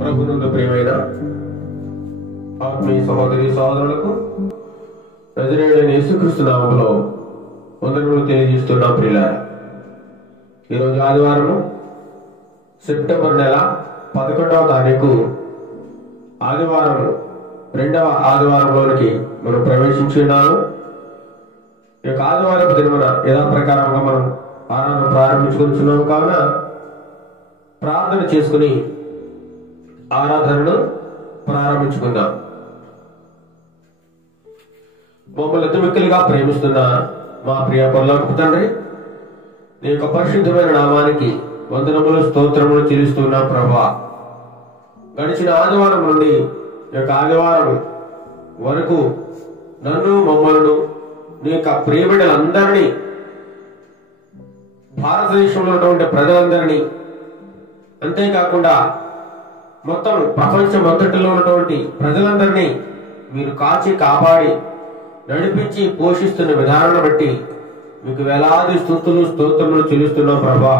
ప్రభునందు ప్రియమైన ఆత్మీయ సహోదరి సహోదరులకు నజరేయుడైన యేసుక్రీస్తు నామములో వందనములు తెలియజేస్తున్నా. ప్రియులారా, ఈరోజు ఆదివారము సెప్టెంబర్ నెల 11వ తారీఖు ఆదివారం, 2వ ఆదివారంలోనికి మనం ప్రవేశించున్నాము. ఈ యొక్క ఆదివారం దినమున యథాప్రకారంగా మనం ఆరాధన ప్రారంభించుకుంటున్నాము. కావున ప్రార్థన చేసుకుని ఆరాధనను ప్రారంభించుకుందాం. మమ్మల్ని ఎదుమిక్కులుగా ప్రేమిస్తున్న మా ప్రియ పరలోకపు తండ్రి, నీ యొక్క పరిశుద్ధమైన నామానికి వందనములు స్తోత్రములు చెల్లిస్తున్నా. ప్రభువా, గడిచిన ఆదివారం నుండి ఈ యొక్క ఆదివారం వరకు నన్ను మమ్మలను నీ యొక్క ప్రియబిడ్డలందరినీ, భారతదేశంలో ఉన్నటువంటి ప్రజలందరినీ, అంతేకాకుండా మొత్తం ప్రపంచం అంతటిలో ఉన్నటువంటి ప్రజలందరినీ మీరు కాచి కాపాడి నడిపించి పోషిస్తున్న విధానాన్ని బట్టి మీకు వేలాది స్తుతులు స్తోత్రములు చెల్లిస్తున్నాం. ప్రభా,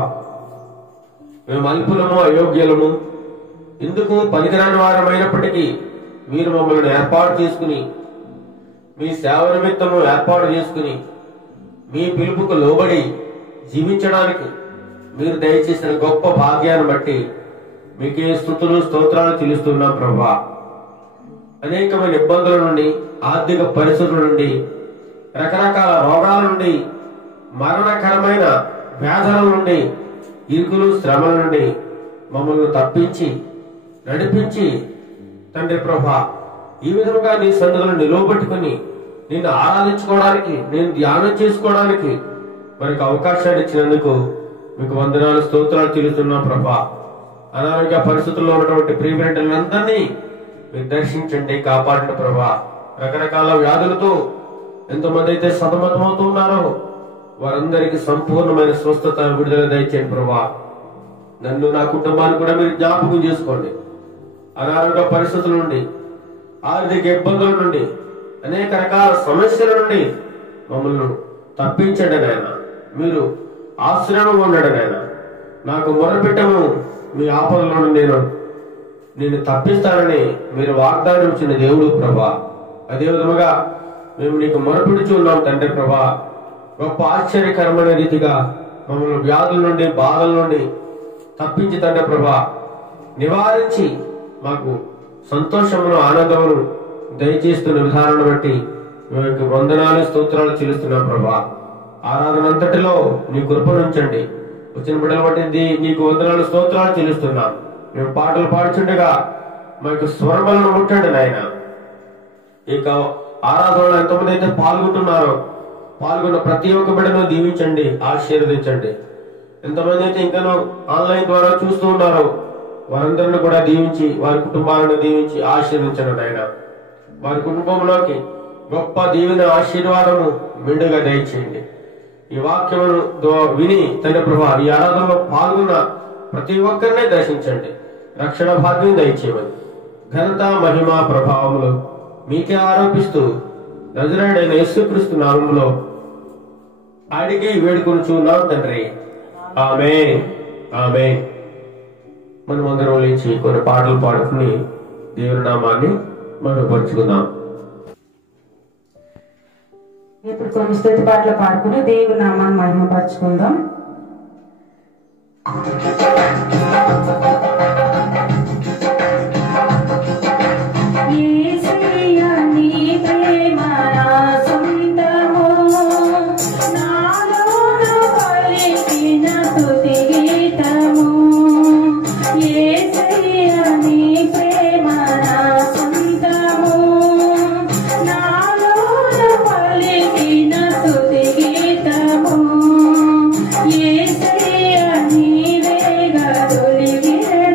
మేము అల్పులము, అయోగ్యులము, ఇందుకు పనికిరాని వారమైనప్పటికీ మీరు మమ్మల్ని ఏర్పాటు చేసుకుని, మీ సేవ నిమిత్తము ఏర్పాటు చేసుకుని, మీ పిలుపుకు లోబడి జీవించడానికి మీరు దయచేసిన గొప్ప భాగ్యాన్ని బట్టి మీకే స్తుతులు స్తోత్రాలు చెల్లిస్తున్నాం. ప్రభా, అనేకమైన ఇబ్బందుల నుండి, ఆర్థిక పరిస్థితుల నుండి, రకరకాల రోగాల నుండి, మరణకరమైన వ్యాధుల నుండి, ఇరుకులు శ్రమల నుండి మమ్మల్ని తప్పించి నడిపించి తండ్రి ప్రభా, ఈ విధంగా నీ సన్నిధిలో నిలువబెట్టుకుని నిన్ను ఆరాధించుకోవడానికి, నేను ధ్యానం చేసుకోవడానికి మనకు అవకాశాన్ని ఇచ్చినందుకు మీకు వందనాలు స్తోత్రాలు చెల్లిస్తున్నాం. ప్రభా, అనారోగ్య పరిస్థితుల్లో ఉన్నటువంటి ప్రియబిడ్డలందరినీ మీరు దర్శించండి, కాపాడండి. ప్రభా, రకరకాల వ్యాధులతో ఎంతమంది అయితే సతమతమవుతున్నారో వారందరికీ సంపూర్ణమైన స్వస్థత, విడుదల దయచేయండి. ప్రభా, నన్ను, నా కుటుంబాన్ని కూడా మీరు జ్ఞాపకం చేసుకోండి. అనారోగ్య పరిస్థితుల నుండి, ఆర్థిక ఇబ్బందుల నుండి, అనేక రకాల సమస్యల నుండి మమ్మల్ని తప్పించండి నాయన. మీరు ఆశ్రయంగా ఉండండి నాయన. నాకు మొరపెట్టము, మీ ఆపదలో నుండి నేను తప్పిస్తానని మీరు వాగ్దానం ఇచ్చిన దేవుడు ప్రభా. అదే విధముగా మేము నీకు మొరపెడుచు ఉన్నాం తండ్రి ప్రభా. గొప్ప ఆశ్చర్యకరమైన రీతిగా మమ్మల్ని వ్యాధుల నుండి, బాధల నుండి తప్పించి తండ్రి ప్రభా నివారించి మాకు సంతోషమును, ఆనందమును దయచేస్తున్న విధానాన్ని బట్టి మేము వందనాలు స్తోత్రాలు చెల్లిస్తున్నాం. ప్రభా, ఆరాధన అంతటిలో నీ కృపనుంచండి. వచ్చిన బిడ్డలు బట్టి నీకు వందనాలు స్తోత్రాలు చెల్లిస్తున్నాం. మేము పాటలు పాడుచుండగా మాకు స్వరములను ముట్టండి నాయన. ఇక ఆరాధనలో ఎంతమంది అయితే పాల్గొంటున్నారో పాల్గొన్న ప్రతి ఒక్క బిడ్డను దీవించండి, ఆశీర్వదించండి. ఎంతమంది అయితే ఇంకనూ ఆన్లైన్ ద్వారా చూస్తూ ఉన్నారో వారందరిని కూడా దీవించి, వారి కుటుంబాలను దీవించి ఆశీర్వదించండి నాయన. వారి కుటుంబంలోకి గొప్ప దీవెన, ఆశీర్వాదము మెండుగా దయచేయండి. ఈ వాక్యమును విని తండ్రి ప్రభా ఈ ఆరాధనలో పాల్గొన్న ప్రతి ఒక్కరినే దర్శించండి, రక్షణ భాగ్యం దయచేయమని ఘనత, మహిమ, ప్రభావములు మీకే ఆరోపిస్తూ నజరేయుడైన యేసుక్రీస్తు నామములో అడిగి వేడుకొనుచున్నాం తండ్రి. ఆమేన్, ఆమేన్. మనం అందరం లేచి కొన్ని పాటలు పాడుకుని దేవుని నామాన్ని మహిమపరుచుకుందాం. ఇప్పుడు కొన్ని స్తుతి పాటలు పాడుకుని దేవుని నామాన్ని మహిమపరచుకుందాం. యేసయ్యా నీ ప్రేమ నా సొంతము, నాలోన పలికిన స్తుతి గీతము. యేసయ్యా నీ ప్రేమ నా సొంతము, నాలోన పలికిన స్తుతి గీతము. యేసయ్యా నీవేగా తొలిగిన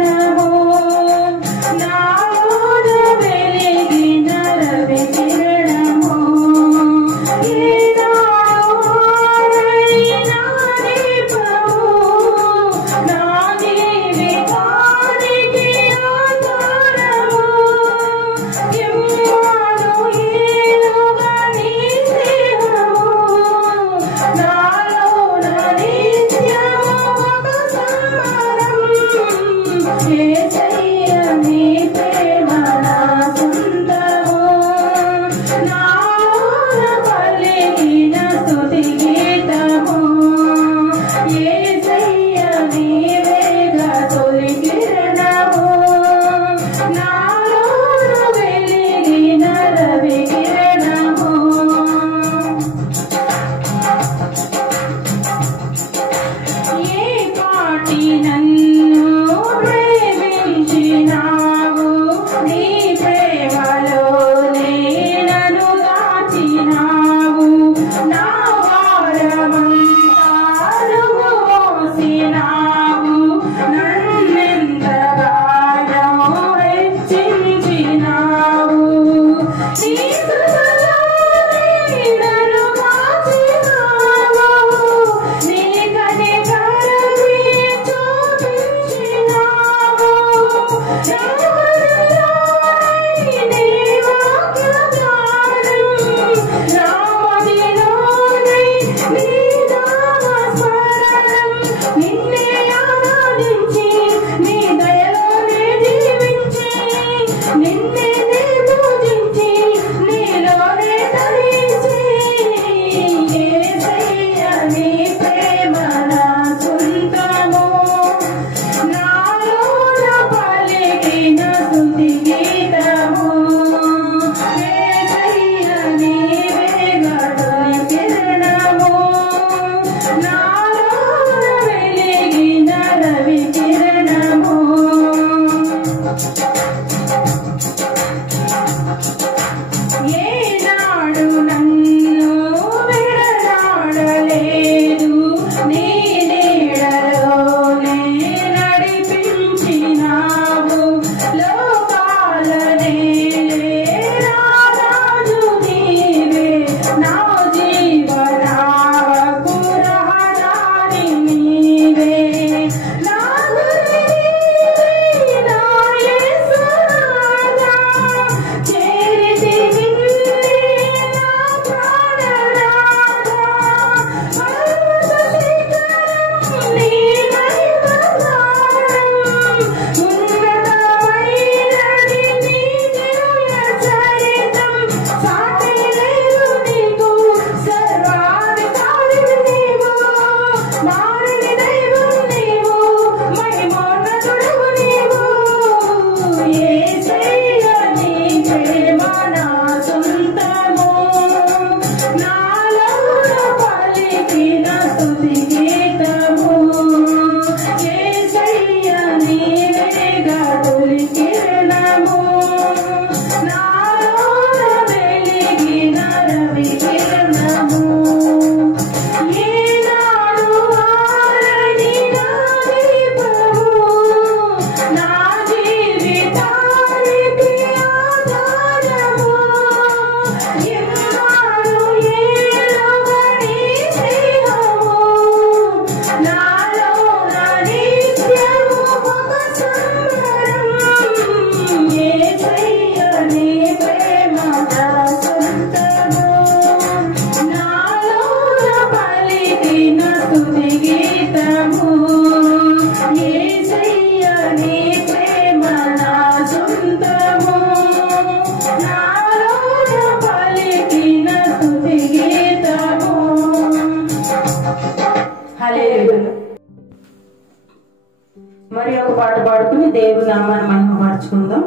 పాడుకుని దేవుని నామాన్ని మహిమపరచుకుందాం.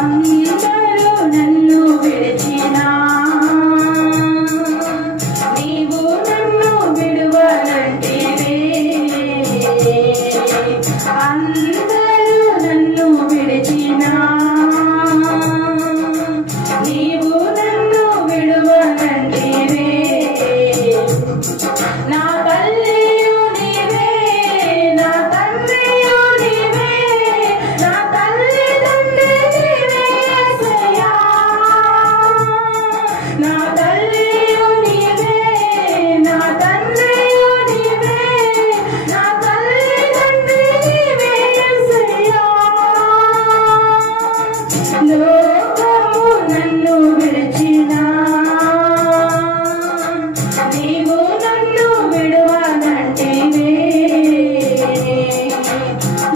అందరూ నన్ను విడిచినా నీవు నన్ను విడువనంటివే. అందరూ నన్ను విడిచినా నీవు నన్ను విడువనంటివే. నా తల్లియు నీవే, నా తండ్రియు నీవే, నా తల్లిదండ్రి నీవే యేసయ్యా. నా తల్లియు నీవే, నా తండ్రియు నీవే, నా తల్లిదండ్రి నీవే యేసయ్యా. లోకము నన్ను విడిచినా నీవు నన్ను విడువనంటివే.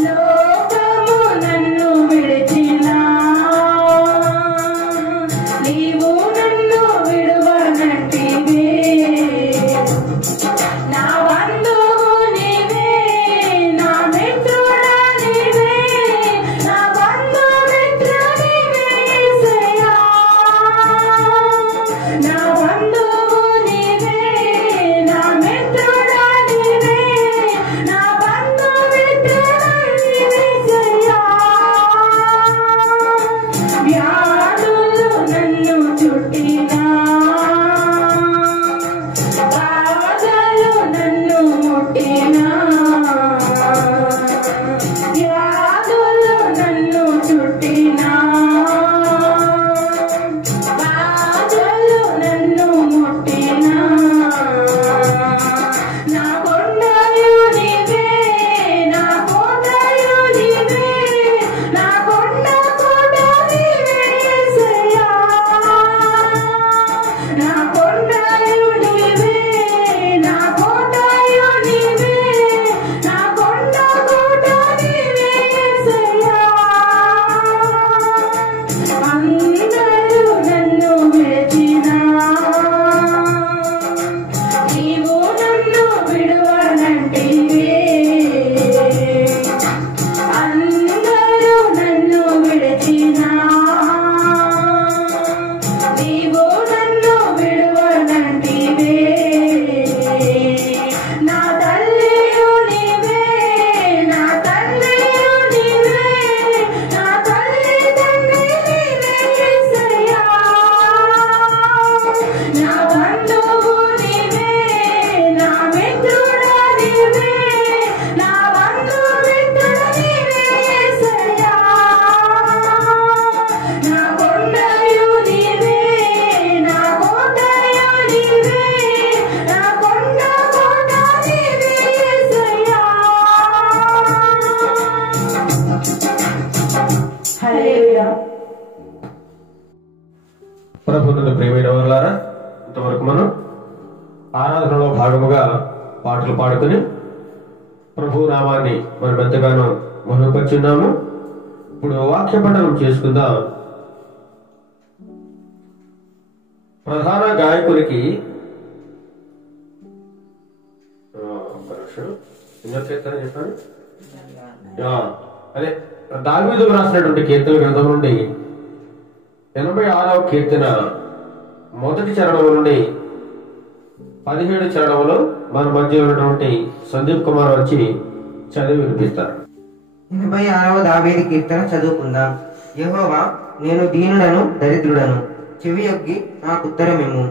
లోకము నన్ను విడిచినా నీవు నన్ను విడువనంటివే. నా బంధువు నీవే, నా మిత్రుడా నీవే, నా బంధుమిత్ర నీవే యేసయ్యా. నా బంధువు నీవే, నా మిత్రుడా నీవే, నా బంధుమిత్ర నీవే యేసయ్యా. వ్యాధులు నన్ను చుట్టినా బాధలు నన్ను ముట్టినా, వ్యాధులు నన్ను చుట్టినా బాధలు నన్ను ముట్టినా. నా కొండయు నీవే, నా కోటయు నీవే, నా కొండ కోట నీవే యేసయ్యా. నా కొండయు నీవే, నా కోటయు నీవే, నా కొండ కోట నీవే యేసయ్యా. అందరూ నన్ను విడిచినా నీవు నన్ను విడువనంటివే. అందరూ నన్ను విడిచినా నీవు నన్ను విడువనంటివే. నా తల్లియు నీవే, నా తండ్రియు నీవే, నా తల్లిదండ్రి నీవే యేసయ్యా. నా బంధువు నీవే, నా మిత్రుడా నీవే, నా బంధుమిత్ర నీవే యేసయ్యా. నా కొండయు నీవే, నా కోటయు నీవే, నా కొండ కోట నీవే యేసయ్యా. హల్లెలూయా. ప్రభువునందు ప్రియమైన వారులారా, ఇంతవరకు మనం ఆరాధనలో భాగముగా పాటలు పాడుకుని ప్రభు నామాన్ని మనం ఎంతగానో మహిమపరుచున్నాము. ఇప్పుడు వాక్య పఠనం చేసుకుందాం. ప్రధాన గాయకునికి ఒక్క నిమిషం. ఎన్నో కీర్తన చెప్పాను? అదే దావీదు రాసినటువంటి కీర్తన గ్రంథం నుండి 86వ కీర్తన మొదటి చరణం నుండి 17 చరణంలో మన మధ్య ఉన్నటువంటి సందీప్ కుమార్ వచ్చి చదివి వినిపిస్తారు. 86వ దావీదు కీర్తన చదువుకుందాం. యెహోవా, నేను దీనుడను దరిద్రుడను, చెవి యొగ్గి నాకు ఉత్తరమిమ్ము.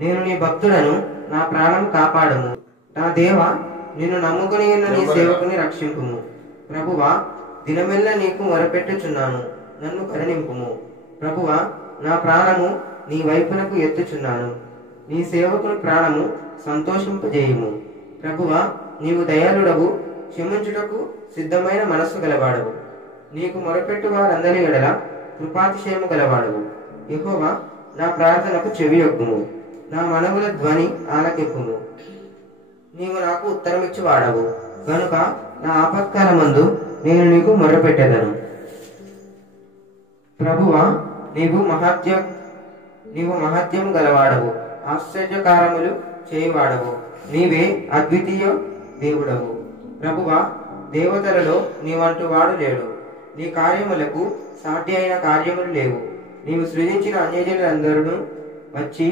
నేను నీ భక్తుడను, నా ప్రాణం కాపాడము. నా దేవ, నిన్ను నమ్ముకుని ఉన్న నీ సేవకుని రక్షింపుము. ప్రభువా, దినమెల్ల నీకు మొరపెట్టుచున్నాను, నన్ను కరుణింపుము. ప్రభువా, నా ప్రాణము నీ వైపునకు ఎత్తుచున్నాను, నీ సేవకుని ప్రాణము సంతోషింపజేయుము. ప్రభువా, నీవు దయాళుడవు, క్షమించుటకు సిద్ధమైన మనస్సు గలవాడవు. నీకు మొరపెట్టు వారందరి ఎడల కృపాతిశయము గలవాడవు. యెహోవా, నా ప్రార్థనకు చెవియొగ్గుము, నా మనవుల ధ్వని ఆలకింపుము. నీవు నాకు ఉత్తరమిచ్చి వాడవు గనుక నా ఆపత్కాలమందు నేను నీకు మొరపెట్టెదను. ప్రభువా, నీవు మహత్యం గలవాడవు, ఆశ్చర్యకారములు చేయువాడవు, నీవే అద్వితీయ దేవుడవు. ప్రభువా, దేవతలలో నీవంటి వాడు లేడు. నీ కార్యములకు సాటి అయిన కార్యములు లేవు. నీవు సృజించిన అన్యజనులందరూ వచ్చి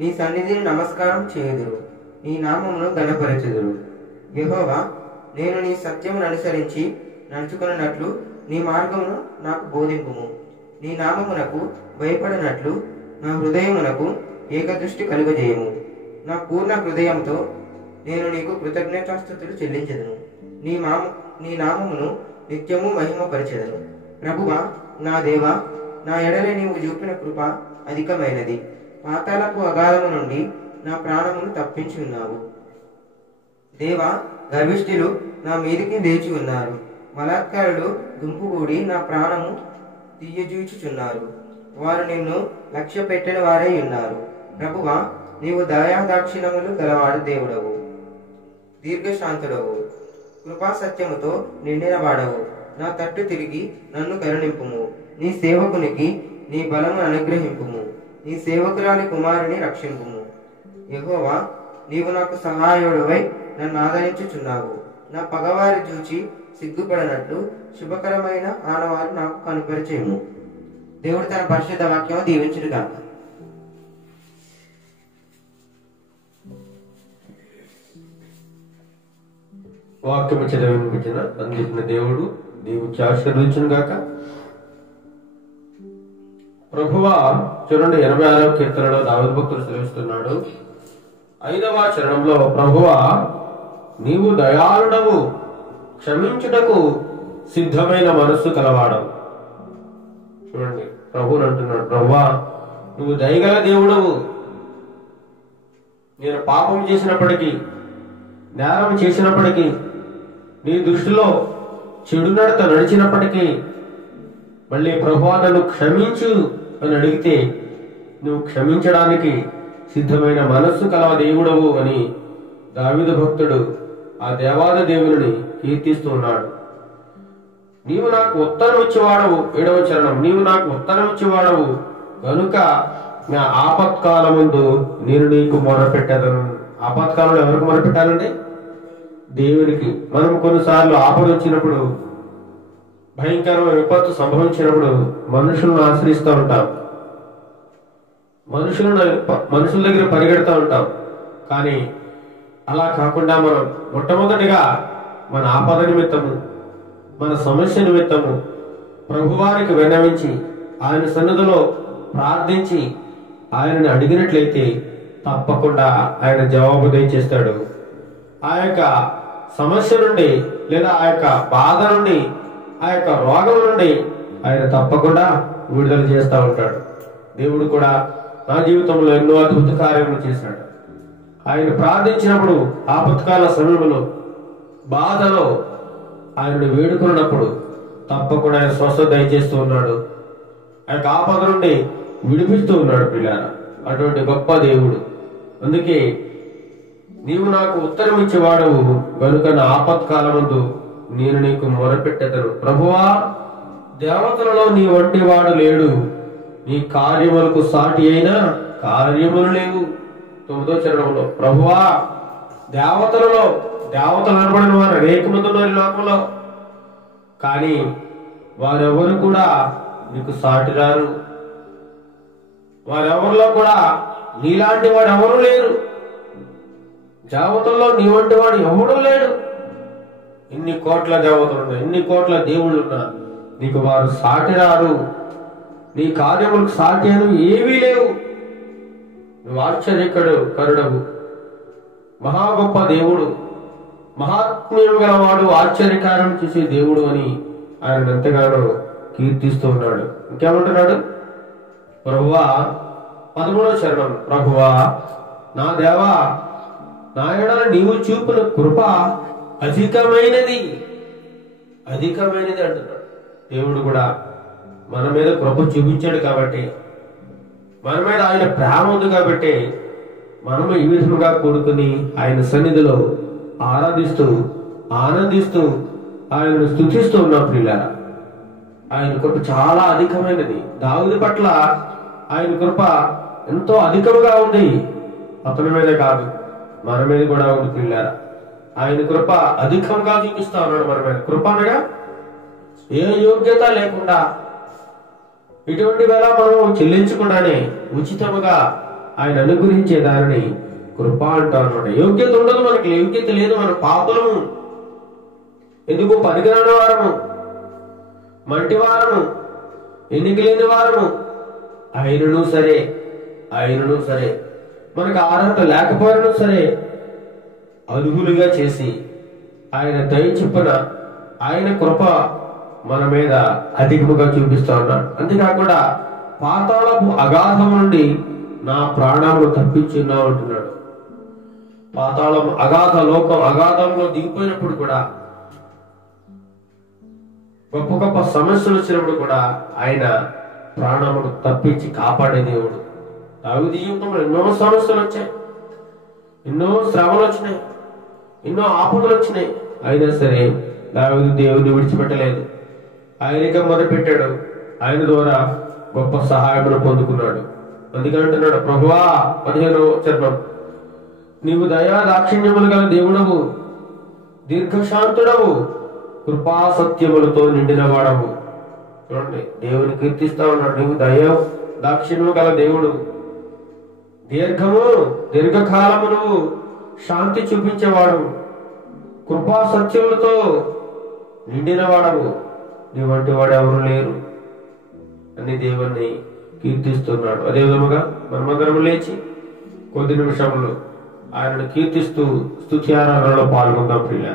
నీ సన్నిధిని నమస్కారం చేయుదురు, నీ నామమును ఘనపరచుదురు. యెహోవా, నేను నీ సత్యమును అనుసరించి నడుచుకున్నట్లు నీ మార్గమును నాకు బోధింపుము. నీ నామమునకు భయపడినట్లు నా హృదయమునకు ఏకదృష్టి కలుగజేయము. నా పూర్ణ హృదయంతో నేను నీకు కృతజ్ఞతాస్తుతులు చెల్లించెదను. నీ నామమును నిత్యము మహిమపరచెదను. ప్రభువా, నా దేవా, నా ఎడల నీవు చూపిన కృప అధికమైనది. పాతాళపు అగాధము నుండి నా ప్రాణమును తప్పించి ఉన్నావు. దేవా, గర్విష్ఠులు నా మీదికి లేచి ఉన్నారు. బలాత్కారులు గుంపు కూడి నా ప్రాణము తీయజూచుచున్నారు. వారు నిన్ను లక్ష్య పెట్టిన వారై ఉన్నారు. ప్రభువా, నీవు దయాదాక్షిణములు గలవాడు దేవుడవు, దీర్ఘశాంతుడవు, కృపా సత్యముతో నిండిన వాడవు. నా తట్టు తిరిగి నన్ను కరుణింపుము. నీ సేవకునికి నీ బలము అనుగ్రహింపుము. నీ సేవకురాలి కుమారుని రక్షింపుము. యెహోవా, నీవు నాకు సహాయుడవై నన్ను ఆదరించుచున్నావు. నా పగవారి చూచి సిగ్గుపడనట్లు శుభకరమైన ఆనవారు నాకు కనుపరిచేయము. దేవుడు తన పరిశుద్ధ వాక్యము దీవించుగాక. వాక్యము చదివించిన అందించిన దేవుడు దీవించి ఆశీర్వదించును గాక. ప్రభువా, చూడండి 86వ కీర్తనలో దావీదు భక్తుడు సెలవిస్తున్నాడు. 5వ చరణంలో, ప్రభువా నీవు దయాళుడవు, క్షమించుటకు సిద్ధమైన మనస్సు కలవాడవు. చూడండి, ప్రభువుని అంటున్నాడు, ప్రభువా నువ్వు దయగల దేవుడవు. నేను పాపం చేసినప్పటికీ, నేరం చేసినప్పటికీ, నీ దృష్టిలో చెడు నడత నడిచినప్పటికీ, మళ్ళీ ప్రభువా నన్ను క్షమించు అని అడిగితే నువ్వు క్షమించడానికి సిద్ధమైన మనస్సు కలవ దేవుడవు అని దావీదు భక్తుడు ఆ దేవాది దేవుని కీర్తిస్తూ ఉన్నాడు. నీవు నాకు ఉత్తరం ఇచ్చేవాడవు. 7వ చరణం, నీవు నాకు ఉత్తరం ఇచ్చేవాడవు కనుక నా ఆపత్కాలమందు నేను నీకు మొరపెట్టేదను. ఆపత్కాలంలో ఎవరికి మొరపెట్టాలండి? దేవునికి. మనం కొన్నిసార్లు ఆపద వచ్చినప్పుడు, భయంకరమైన విపత్తు సంభవించినప్పుడు మనుషులను ఆశ్రయిస్తూ ఉంటాం, మనుషుల దగ్గర పరిగెడుతూ ఉంటాం. కానీ అలా కాకుండా మనం మొట్టమొదటిగా మన ఆపద నిమిత్తము, మన సమస్య నిమిత్తము ప్రభువారికి విన్నవించి ఆయన సన్నిధిలో ప్రార్థించి ఆయనని అడిగినట్లయితే తప్పకుండా ఆయన జవాబు దయచేస్తాడు. ఆ యొక్క సమస్య నుండి లేదా ఆ యొక్క బాధ నుండి, ఆ యొక్క రోగం నుండి ఆయన తప్పకుండా విడుదల చేస్తూ ఉంటాడు. దేవుడు కూడా నా జీవితంలో ఎన్నో అద్భుత కార్యములు చేశాడు. ఆయన ప్రార్థించినప్పుడు, ఆపత్కాల సమయంలో, బాధలో ఆయనను వేడుకున్నప్పుడు తప్పకుండా ఆయన స్వస్థత దయచేస్తూ ఉన్నాడు. ఆ యొక్క ఆపద నుండి విడిపిస్తూ ఉన్నాడు పిల్లారా. అటువంటి గొప్ప దేవుడు. అందుకే నీవు నాకు ఉత్తరం ఇచ్చేవాడవు గనుక నా ఆపత్కాలమందు నేను నీకు మొరపెట్టెదను. ప్రభువా, దేవతలలో నీ వంటి వాడు లేడు, నీ కార్యములకు సాటి అయిన కార్యములు లేవు. 9వ చరణంలో, ప్రభువా దేవతలు అనబడిన వారు అనేక మంది ఉన్నారు లోకంలో, కానీ వారెవరు కూడా నీకు సాటి రారు. వారెవరిలో కూడా నీలాంటి వాడు ఎవరు లేరు. దేవతల్లో నీ వంటి వాడు ఎవడూ లేడు. ఇన్ని కోట్ల దేవతలున్నా, ఇన్ని కోట్ల దేవుళ్ళున్నా నీకు వారు సాటి రారు. నీ కార్యములకు సాటి అనేవి ఏవీ లేవు. నువ్వు ఆశ్చర్యకరుడవు, మహా గొప్ప దేవుడు, మహాత్మ్యం గలవాడు, ఆశ్చర్యకారం చేసే దేవుడు అని ఆయన ఎంతగానో కీర్తిస్తూ ఉన్నాడు. ఇంకేమంటున్నాడు? ప్రభువా, 13వ చరణం, ప్రభువా నా దేవా, నా ఎడల నీవు చూపిన కృప అధికమైనది. అధికమైనది అంటున్నాడు. దేవుడు కూడా మన మీద కృప చూపించాడు కాబట్టి, మన మీద ఆయన ప్రేమ ఉంది కాబట్టి మనము ఈ విధంగా కూడుకుని ఆయన సన్నిధిలో ఆరాధిస్తూ ఆనందిస్తూ ఆయనను స్తుతిస్తూ ఉన్నాం ప్రియులారా. ఆయన కృప చాలా అధికమైనది. దావీదు పట్ల ఆయన కృప ఎంతో అధికంగా ఉంది. అతని మీదే కాదు, మన మీద కూడా ఉంది ప్రియులారా. ఆయన కృప అధికంగా చూపిస్తా ఉన్నాడు మన మీద. కృప అనగా ఏ యోగ్యత లేకుండా ఇటువంటి వేళ మనం చెల్లించకుండానే ఉచితముగా ఆయన అనుగ్రహించే దానిని కృప అంటా అనమాట. యోగ్యత ఉండదు, మనకి యోగ్యత లేదు, మన పాపలము, ఎందుకు పనికిరాని వారము, మంటి వారము, ఎన్నిక లేని వారము. ఆయనను సరే మనకు అర్హత లేకపోయినా సరే అర్హులుగా చేసి ఆయన దయ చొప్పున ఆయన కృప మన మీద అధికముగా చూపిస్తా ఉన్నాడు. అంతేకాకుండా పాతాళపు అగాధం నుండి నా ప్రాణములు తప్పించున్నావు అంటున్నాడు. పాతాళం అగాధంలో దిగిపోయినప్పుడు కూడా, గొప్ప గొప్ప సమస్యలు వచ్చినప్పుడు కూడా ఆయన ప్రాణములు తప్పించి కాపాడే దేవుడు. దావీదు జీవితంలో ఎన్నో సమస్యలు వచ్చాయి, ఎన్నో శ్రమలు వచ్చినాయి, ఎన్నో ఆపదలు వచ్చినాయి. అయినా సరే దావీదు దేవుడిని విడిచిపెట్టలేదు. ఆయనగా మొదలుపెట్టాడు, ఆయన ద్వారా గొప్ప సహాయమును పొందుకున్నాడు. అందుకని అంటున్నాడు, ప్రభువా 15వ చరణం, నీవు దయా దాక్షిణ్యములు గల దేవుడవు, దీర్ఘశాంతుడవు, కృపా సత్యములతో నిండిన వాడవు. చూడండి, దేవుని కీర్తిస్తా ఉన్నాడు. నీవు దయ దాక్షిణ్యము గల దేవుడు, దీర్ఘకాలము నువ్వు శాంతి చూపించేవాడు, కృపా సత్యములతో నిండిన వాడవు, నీ వంటి వాడు ఎవరు లేరు అని దేవుణ్ణి కీర్తిస్తున్నాడు. అదే విధముగా మనమందరం లేచి కొద్ది నిమిషంలో ఆయనను కీర్తిస్తూ స్తుతి ఆరాధనలో పాల్గొందాం. ప్రియ,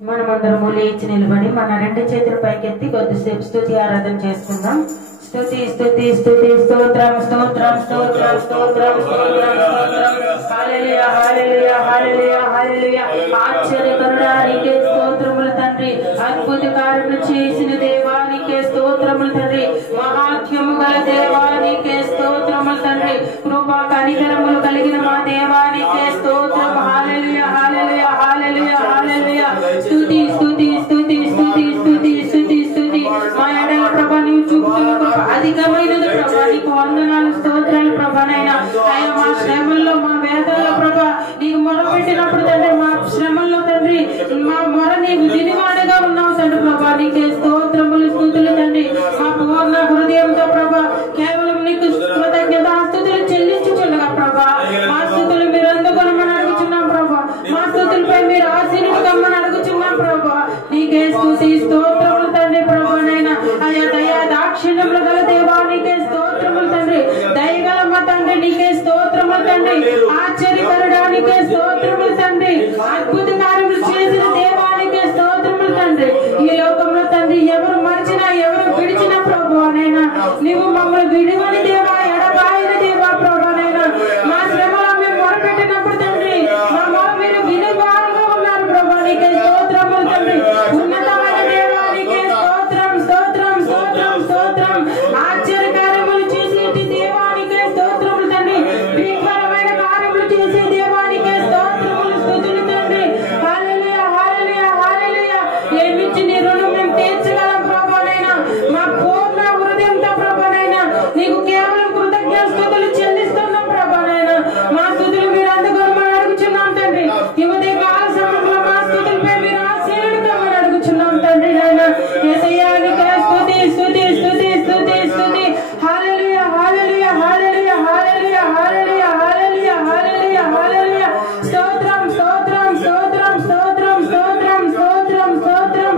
మనమందరము లేచి నిలబడి మన రెండు చేతుల పైకెత్తి కొద్దిసేపు స్తుతి ఆరాధన చేసుకుందాం. స్తుతి స్తుతి స్తుతి స్తోత్రం స్తోత్రం స్తోత్రం స్తోత్రం స్తోత్రం స్తోత్రం. హల్లెలూయా హల్లెలూయా హల్లెలూయా హల్లెలూయా. ఆశ్చర్యకరుడా నీకే స్తోత్రములు తండ్రి, అద్భుత కార్యములు చేసిన దేవానికే స్తోత్రములు తండ్రి, మహాత్మ్యము గల దేవానికే స్తోత్రములు తండ్రి, కృపా కనికరములు కలిగిన మా దేవానికే స్తోత్రం. హల్లెలూయా హల్లెలూయా హల్లెలూయా హల్లెలూయా. స్తుతి స్తుతి స్తుతి స్తుతి స్తుతి స్తుతి స్తుతి. మా ఎడల ప్రభా నీవు చూపుతున్న కృప అధికమైనది ప్రభా, నీకు వందనాలు స్తోత్రాలు ప్రభానైనా. అయ్యా మా శ్రమల్లో మా వేదనలో ప్రభా నీకు మొరపెట్టినప్పుడు తండ్రి, మా శ్రమల్లో తండ్రి మా మొర నీకు దినివాడగా ఉన్నావు తండ్రి ప్రభా, నీకే స్తోత్రములు స్తుతులు తండ్రి. మా పూర్ణ హృదయంతో ప్రభా కేవలం నీకు కృతజ్ఞతాస్తుతులు చెల్లించుచుండగా ప్రభా, మా స్తుతులు మీరు అందుకొనమని అడుగుచున్నాం ప్రభా, మా స్తుతులపై మీరు ఆశీర్వదించమని అడుగుచున్నాం ప్రభా. నీకే స్తుతి స్తోత్రములు తండ్రి ప్రభానైనా. అయ్యా దయా దాక్షిణ్యములు గల దేవానికే స్తోత్రములు తండ్రి, దయగల మా తండ్రి నీకే స్తోత్రములు తండ్రి, ఆశ్చర్యకరుడానికే స్తోత్రములు తండ్రి, అద్భుత కార్యములు చేసిన దేవానికే స్తోత్రములు తండ్రి. ఈ లోకంలో తండ్రి ఎవరు మరిచినా ఎవరు విడిచిన ప్రభువనైనా నీవు మమ్మల్ని విడివని దేవా, ఎడబాయిన దేవా ప్రభువనైనా. మా శ్రమలో మేము మొరపెట్టినప్పుడు తండ్రి మా మొర మీరు వినివారుగా ఉన్నారు ప్రభు, నీకే స్తోత్రములు తండ్రి. ఉన్నతమైన దేవానికే స్తోత్రం స్తోత్రం స్తోత్రం స్తోత్రం. ఆశ్చర్య కార్యములు చేసేటి దేవానికే స్తోత్రములు తండ్రి, భీకరమైన కార్యములు చేసే దేవానికే స్తోత్రములు స్తుతులు తండ్రి. హల్లెలూయా హల్లెలూయా హల్లెలూయా. ఏమిచ్చి నీ రుణం మేము తీర్చగలం ప్రభువనైనా, మా పూర్ణ హృదయంతో ప్రభువనైనా నీకు కేవలం కృతజ్ఞతాస్తుతులు చెల్లిస్తున్నాం ప్రభువనైనా. మా స్తుతులు మీరు అందుకోమని అడుగుచున్నాం తండ్రి. ఈ ఉదయ కాల సమయంలో మా స్తుతులపై మీరు ఆశీర్వదించమని అడుగుచున్నాం తండ్రి నాయనా. యేసయ్యా నీకే స్తుతి స్తుతి స్తుతి స్తుతి స్తుతి. హల్లెలూయా హల్లెలూయా హల్లెలూయా హల్లెలూయా హల్లెలూయా హల్లెలూయా హల్లెలూయా హల్లెలూయా. స్తోత్రం స్తోత్రం స్తోత్రం స్తోత్రం స్తోత్రం స్తోత్రం స్తోత్రం.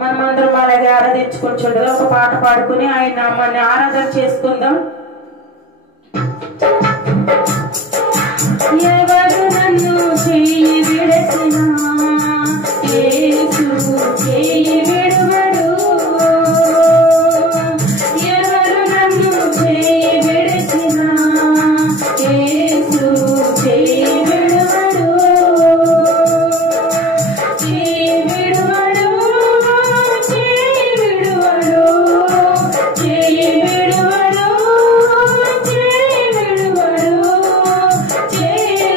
మనమందరం అలాగే ఆరాధించుకుంటుండగా ఒక పాట పాడుకుని ఆయన నామాన్ని ఆరాధన చేసుకుందాం. ఎవరు నన్ను చేయి విడచినా యేసు చేయి విడువడు, ఎవరు నన్ను చేయి విడచినా యేసు చేయి విడువడు, చేయి విడువడు, చేయి విడువడు, చేయి విడువడు, చేయి విడువడు, చేయి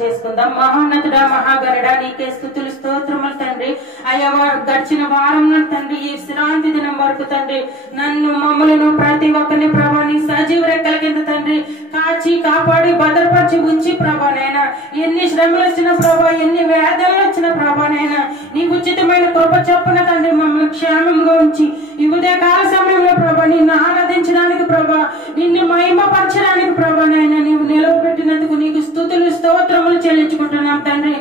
చేసుకుందాం. మహోన్నతుడా, మహాగణుడా, నీకే స్తుతులు స్తోత్రములు తండ్రి. అయ్యా, గడిచిన వారం తండ్రి, ఈ విశ్రాంతి దినం వరకు తండ్రి, నన్ను మమ్మలను ప్రతి ఒక్కరిని ప్రభా నీ సజీవ రెక్కల కింద తండ్రి కాచి కాపాడి భద్రపరిచి ఉంచి ప్రభానైనా, ఎన్ని శ్రమలు వచ్చిన ప్రభా, ఎన్ని వేదనలు వచ్చిన ప్రభానైనా, నీ ఉచితమైన కృప చొప్పున తండ్రి మమ్మల్ని క్షేమంగా ఉంచి ఈ ఉదయకాల సమయంలో ప్రభా నిన్ను ఆరాధించడానికి ప్రభా, నిన్ను మహిమపరచడానికి ప్రభానైనా నీవు నిలవబెట్టినందుకు నీకు స్తుతులు స్తోత్రములు చెల్లించుకుంటున్నాం తండ్రి.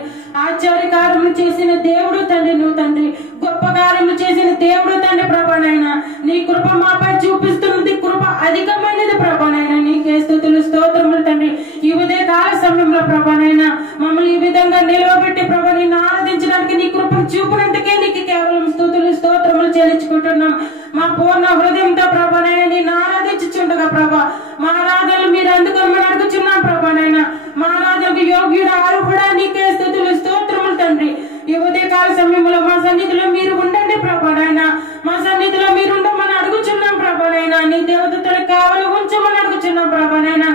ఆశ్చర్య కార్యములు చేసిన దేవుడు తండ్రి నువ్వు తండ్రి, గొప్ప కార్యములు చేసిన దేవుడు తండ్రి ప్రభానైనా, నీ కృప మాపై చూపిస్తున్నది కృప అధికమైనది ప్రభానైనా, నీకే స్తుతులు స్తోత్రములు తండ్రి. ఈ ఉదయ కాల సమయంలో ప్రభానైనా మమ్మల్ని ఈ విధంగా నిలవబెట్టి ప్రభా నిన్ను ఆరాధించడానికి నీ కృపను చూపినందుకే నీకు కేవలం స్తుతులు స్తోత్రములు చెల్లించుకుంటున్నాం. మా పూర్ణ హృదయంతో ప్రభానైనా నిన్ను ఆరాధించుచుండగా ప్రభా, మా ఆరాధనలు మీరు అందుకోమని అడుగుచున్నాం ప్రభానైనా. మా ఆరాధనకు యోగ్యుడు అర్హుడా, నీకే స్తుతులు స్తోత్రములు తండ్రి. ఈ ఉదయకాల సమయంలో మా సన్నిధిలో మీరు ఉండండి ప్రభానైనా, మా సన్నిధిలో మీరు ఉండమని అడుగుచున్నాం ప్రభానైనా. నీ దేవతలు కావాలి ఉంచమని అడుగుచున్నాం ప్రభానైనా.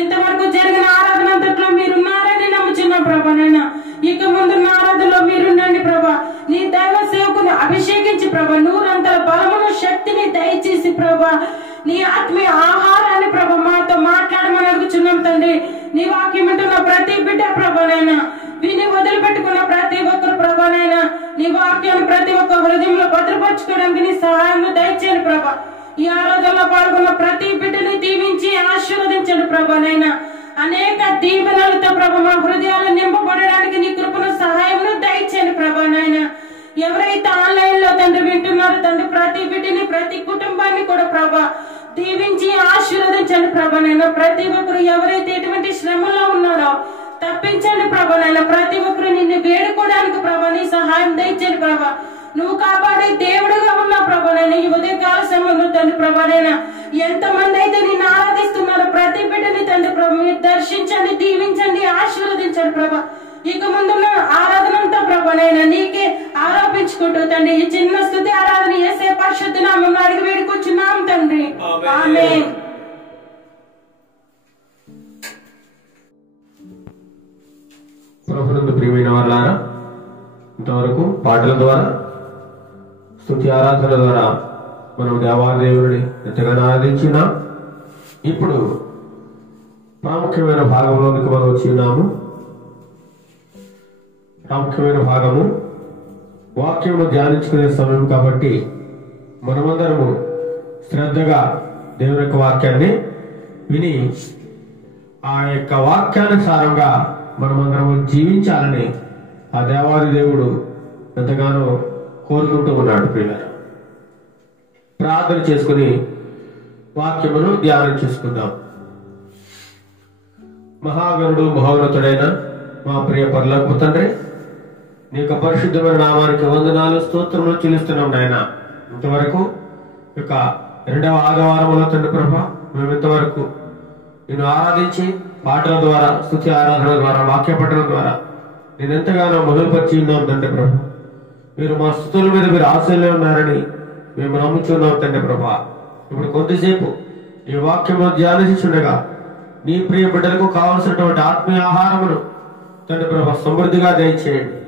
ఇంతవరకు జరిగిన ఆరాధన అంతట్లో మీరున్నారని నమ్ముచున్నాం ప్రభానైనా. ఇక ముందున్న ఆరాధనలో మీరుండండి ప్రభా. నీ దైవ సేవకుని అభిషేకించి ప్రభా నూరంతల బలమును శక్తిని దయచేసి ప్రభా నీ ఆత్మీయ ఆహారాన్ని ప్రభా మాతో మాట్లాడమని అడుగుచున్నాం తండ్రి. నీ వాక్యం వింటున్న ప్రతి బిడ్డ ప్రభానైనా, విని వదిలిపెట్టుకున్న ప్రతి ఒక్కరు ప్రభానైనా, నీ వాక్యాన్ని ప్రతి ఒక్క హృదయంలో భద్రపరచుకోవడానికి నీ సహాయం దయచేయండి ప్రభా. ఈ ఆరాధనలో పాల్గొన్న ప్రతి బిడ్డని దీవించి ఆశీర్వదించండి ప్రభానైనా. అనేక దీవెనలతో ప్రభా మా హృదయాలు నింపబడడానికి నీ కృపను సహాయమును దయచేయండి ప్రభానైనా. ఎవరైతే ఆన్లైన్ లో తండ్రి వింటున్నారో తండ్రి, ప్రతి బిడ్డని ప్రతి కుటుంబాన్ని కూడా ప్రభా దీవించి ఆశీర్వదించండి ప్రభానైనా. ప్రతి ఒక్కరు ఎవరైతే ఎటువంటి శ్రమలో ఉన్నారో తప్పించండి ప్రభానైనా. ప్రతి ఒక్కరు నిన్ను వేడుకోవడానికి ప్రభా నీ సహాయం దయచేయండి ప్రభా. నువ్వు కాపాడే దేవుడుగా ఉన్నావు ప్రభానైనా. ఈ ఉదయకాల సమయంలో తండ్రి ప్రభానైనా ఎంతమంది అయితే నిన్ను ఆరాధిస్తున్నారో ప్రతి బిడ్డని తండ్రి ప్రభా మీరు దర్శించండి, దీవించండి, ఆశీర్వదించండి ప్రభా. ఇక ముందున్న ఆరాధన అంతా ప్రభానైనా నీకే ఆరోపించుకుంటూ తండ్రి ఈ చిన్న స్తుతి ఆరాధన యేసే పరిశుద్ధ నామములో అడిగి వేడుకొచ్చున్నాం తండ్రి. ఆమేన్. ప్రభునందు ప్రియమైన వాళ్ళారా, ఇంతవరకు పాటల ద్వారా స్తుతి ఆరాధన ద్వారా మనం దేవాదేవుడిని ఎంతగానో ఆరాధించినాం. ఇప్పుడు ప్రాముఖ్యమైన భాగంలోనికి మనం వచ్చినాము. ప్రాముఖ్యమైన భాగము వాక్యమును ధ్యానించుకునే సమయం కాబట్టి మనమందరము శ్రద్ధగా దేవుని యొక్క వాక్యాన్ని విని ఆ యొక్క వాక్యానుసారంగా మనమందరము జీవించాలని ఆ దేవాది దేవుడు ఎంతగానో కోరుకుంటూ ఉన్నాడు. ప్రియులారా, ప్రార్థన చేసుకుని వాక్యమును ధ్యానం చేసుకుందాం. మహాగణుడు మహోన్నతుడైన మా ప్రియ పరలోకపు తండ్రి, నీ యొక్క పరిశుద్ధమైన నామానికి వందనాలు స్తోత్రములు చెల్లిస్తున్నాం నాయన. ఇంతవరకు యొక్క 2వ ఆదివారంలో తండ్రి ప్రభా మేము ఇంతవరకు నిన్ను ఆరాధించి పాటల ద్వారా స్తుతి ఆరాధన ద్వారా వాక్య పఠనం ద్వారా నేను ఎంతగానో మొదలుపరిచి ఉన్నాం తండ్రి ప్రభా. మీరు మా స్తుతుల మీద మీరు ఆశలే ఉన్నారని మేము నమ్ముచున్నాం తండ్రి ప్రభా. ఇప్పుడు కొద్దిసేపు ఈ వాక్యము ధ్యానించుండగా నీ ప్రియ బిడ్డలకు కావలసినటువంటి ఆత్మీయ ఆహారమును తండ్రి ప్రభా సమృద్ధిగా దయచేయండి.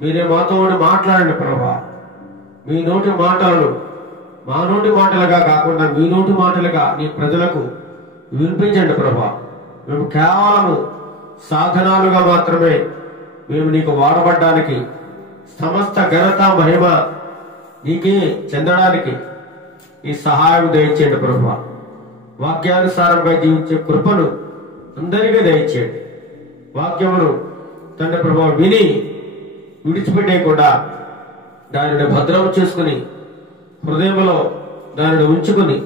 మీరే మాతో మాట్లాడండి ప్రభా. మీ నోటి మాటలను మా నోటి మాటలుగా కాకుండా మీ నోటి మాటలుగా నీ ప్రజలకు వినిపించండి ప్రభా. మేము కేవలము సాధనాలుగా మాత్రమే మేము నీకు వాడబడ్డానికి, సమస్త ఘనత మహిమ నీకే చెందడానికి ఈ సహాయం దయచేయండి ప్రభా. వాక్యానుసారంగా జీవించే కృపను అందరికీ దయచేయండి. వాక్యమును తండ్రి ప్రభా విని విడిచిపెట్టేయకుండా దానిని భద్రం చేసుకుని హృదయంలో దానిని ఉంచుకుని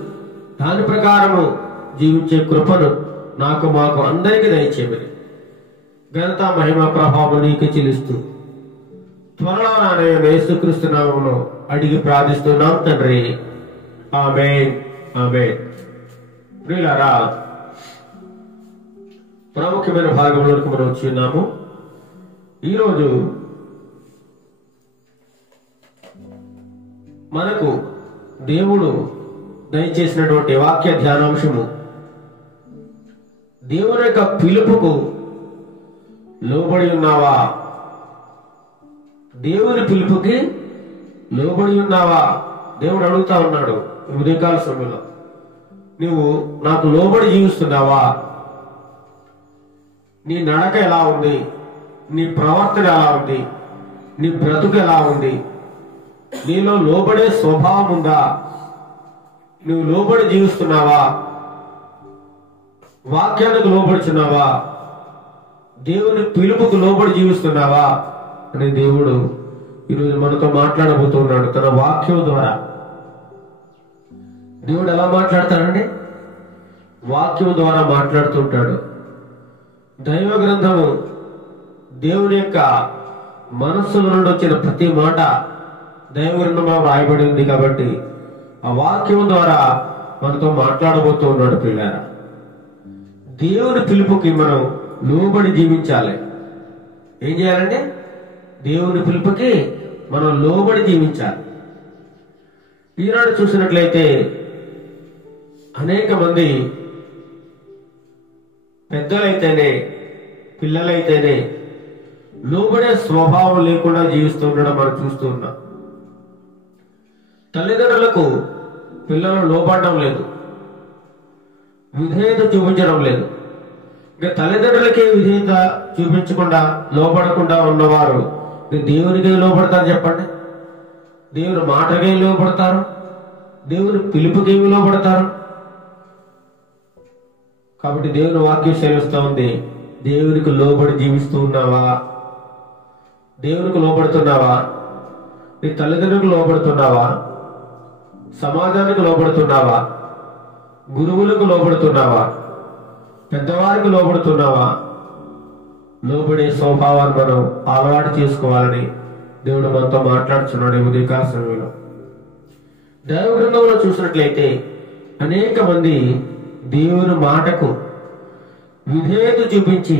దాని ప్రకారము జీవించే కృపను నాకు మాకు అందరికీ దయచేయమని ఘనత మహిమ ప్రభావం నీకు చెల్లిస్తూ త్వరలో నాయన యేసుక్రీస్తు నామములో అడిగి ప్రార్థిస్తున్నాం తండ్రి. ఆమేన్, ఆమేన్. ప్రియులారా, ప్రాముఖ్యమైన భాగంలోకి మనం వచ్చి ఉన్నాము. ఈరోజు మనకు దేవుడు దయచేసినటువంటి వాక్య ధ్యానాంశము దేవుని యొక్క పిలుపుకు లోబడి ఉన్నావా? దేవుని పిలుపుకి లోబడి ఉన్నావా? దేవుడు అడుగుతా ఉన్నాడు ఈ ఉదయకాల సమయంలో. నువ్వు నాకు లోబడి జీవిస్తున్నావా? నీ నడక ఎలా ఉంది? నీ ప్రవర్తన ఎలా ఉంది? నీ బ్రతుకు ఎలా ఉంది? నీలో లోబడే స్వభావం ఉందా? నువ్వు లోబడి జీవిస్తున్నావా? వాక్యానికి లోబడుచున్నావా? దేవుని పిలుపుకు లోబడి జీవిస్తున్నావా అని దేవుడు ఈరోజు మనతో మాట్లాడబోతున్నాడు తన వాక్యం ద్వారా. దేవుడు ఎలా మాట్లాడతాడండి? వాక్యం ద్వారా మాట్లాడుతుంటాడు. దైవ గ్రంథము దేవుని యొక్క మనస్సుల నుండి వచ్చిన ప్రతి మాట దైవ గ్రంథంలో రాయబడి ఉంది కాబట్టి ఆ వాక్యం ద్వారా మనతో మాట్లాడబోతూ ఉన్నాడు. పిల్లారా, దేవుని పిలుపుకి మనం లోబడి జీవించాలి. ఏం చేయాలంటే దేవుని పిలుపుకి మనం లోబడి జీవించాలి. ఈనాడు చూసినట్లయితే అనేక మంది పెద్దలైతేనే పిల్లలైతేనే లోబడే స్వభావం లేకుండా జీవిస్తూ ఉండడం మనం చూస్తూ ఉన్నాం. తల్లిదండ్రులకు పిల్లలు లోబడడం లేదు, విధేయత చూపించడం లేదు. ఇంకా తల్లిదండ్రులకే విధేయత చూపించకుండా లోబడకుండా ఉన్నవారు దేవునికి లోబడతారు చెప్పండి? దేవుని మాటకే లోబడతారు? దేవుని పిలుపుకి లోబడతారు? కాబట్టి దేవుని వాక్యం సెలవిస్తూ ఉంది, దేవునికి లోబడి జీవిస్తూ ఉన్నావా? దేవునికి లోబడుతున్నావా? నీ తల్లిదండ్రులకు లోబడుతున్నావా? సమాజానికి లోబడుతున్నావా? గురువులకు లోబడుతున్నావా? పెద్దవారికి లోబడుతున్నావా? లోబడే స్వభావాన్ని మనం అలవాటు చేసుకోవాలని దేవుడు మనతో మాట్లాడుతున్నాడు ఈ ఉదయకాల సమయంలో. దైవ గ్రంథంలో చూసినట్లయితే అనేక మంది దేవుని మాటకు విధేయత చూపించి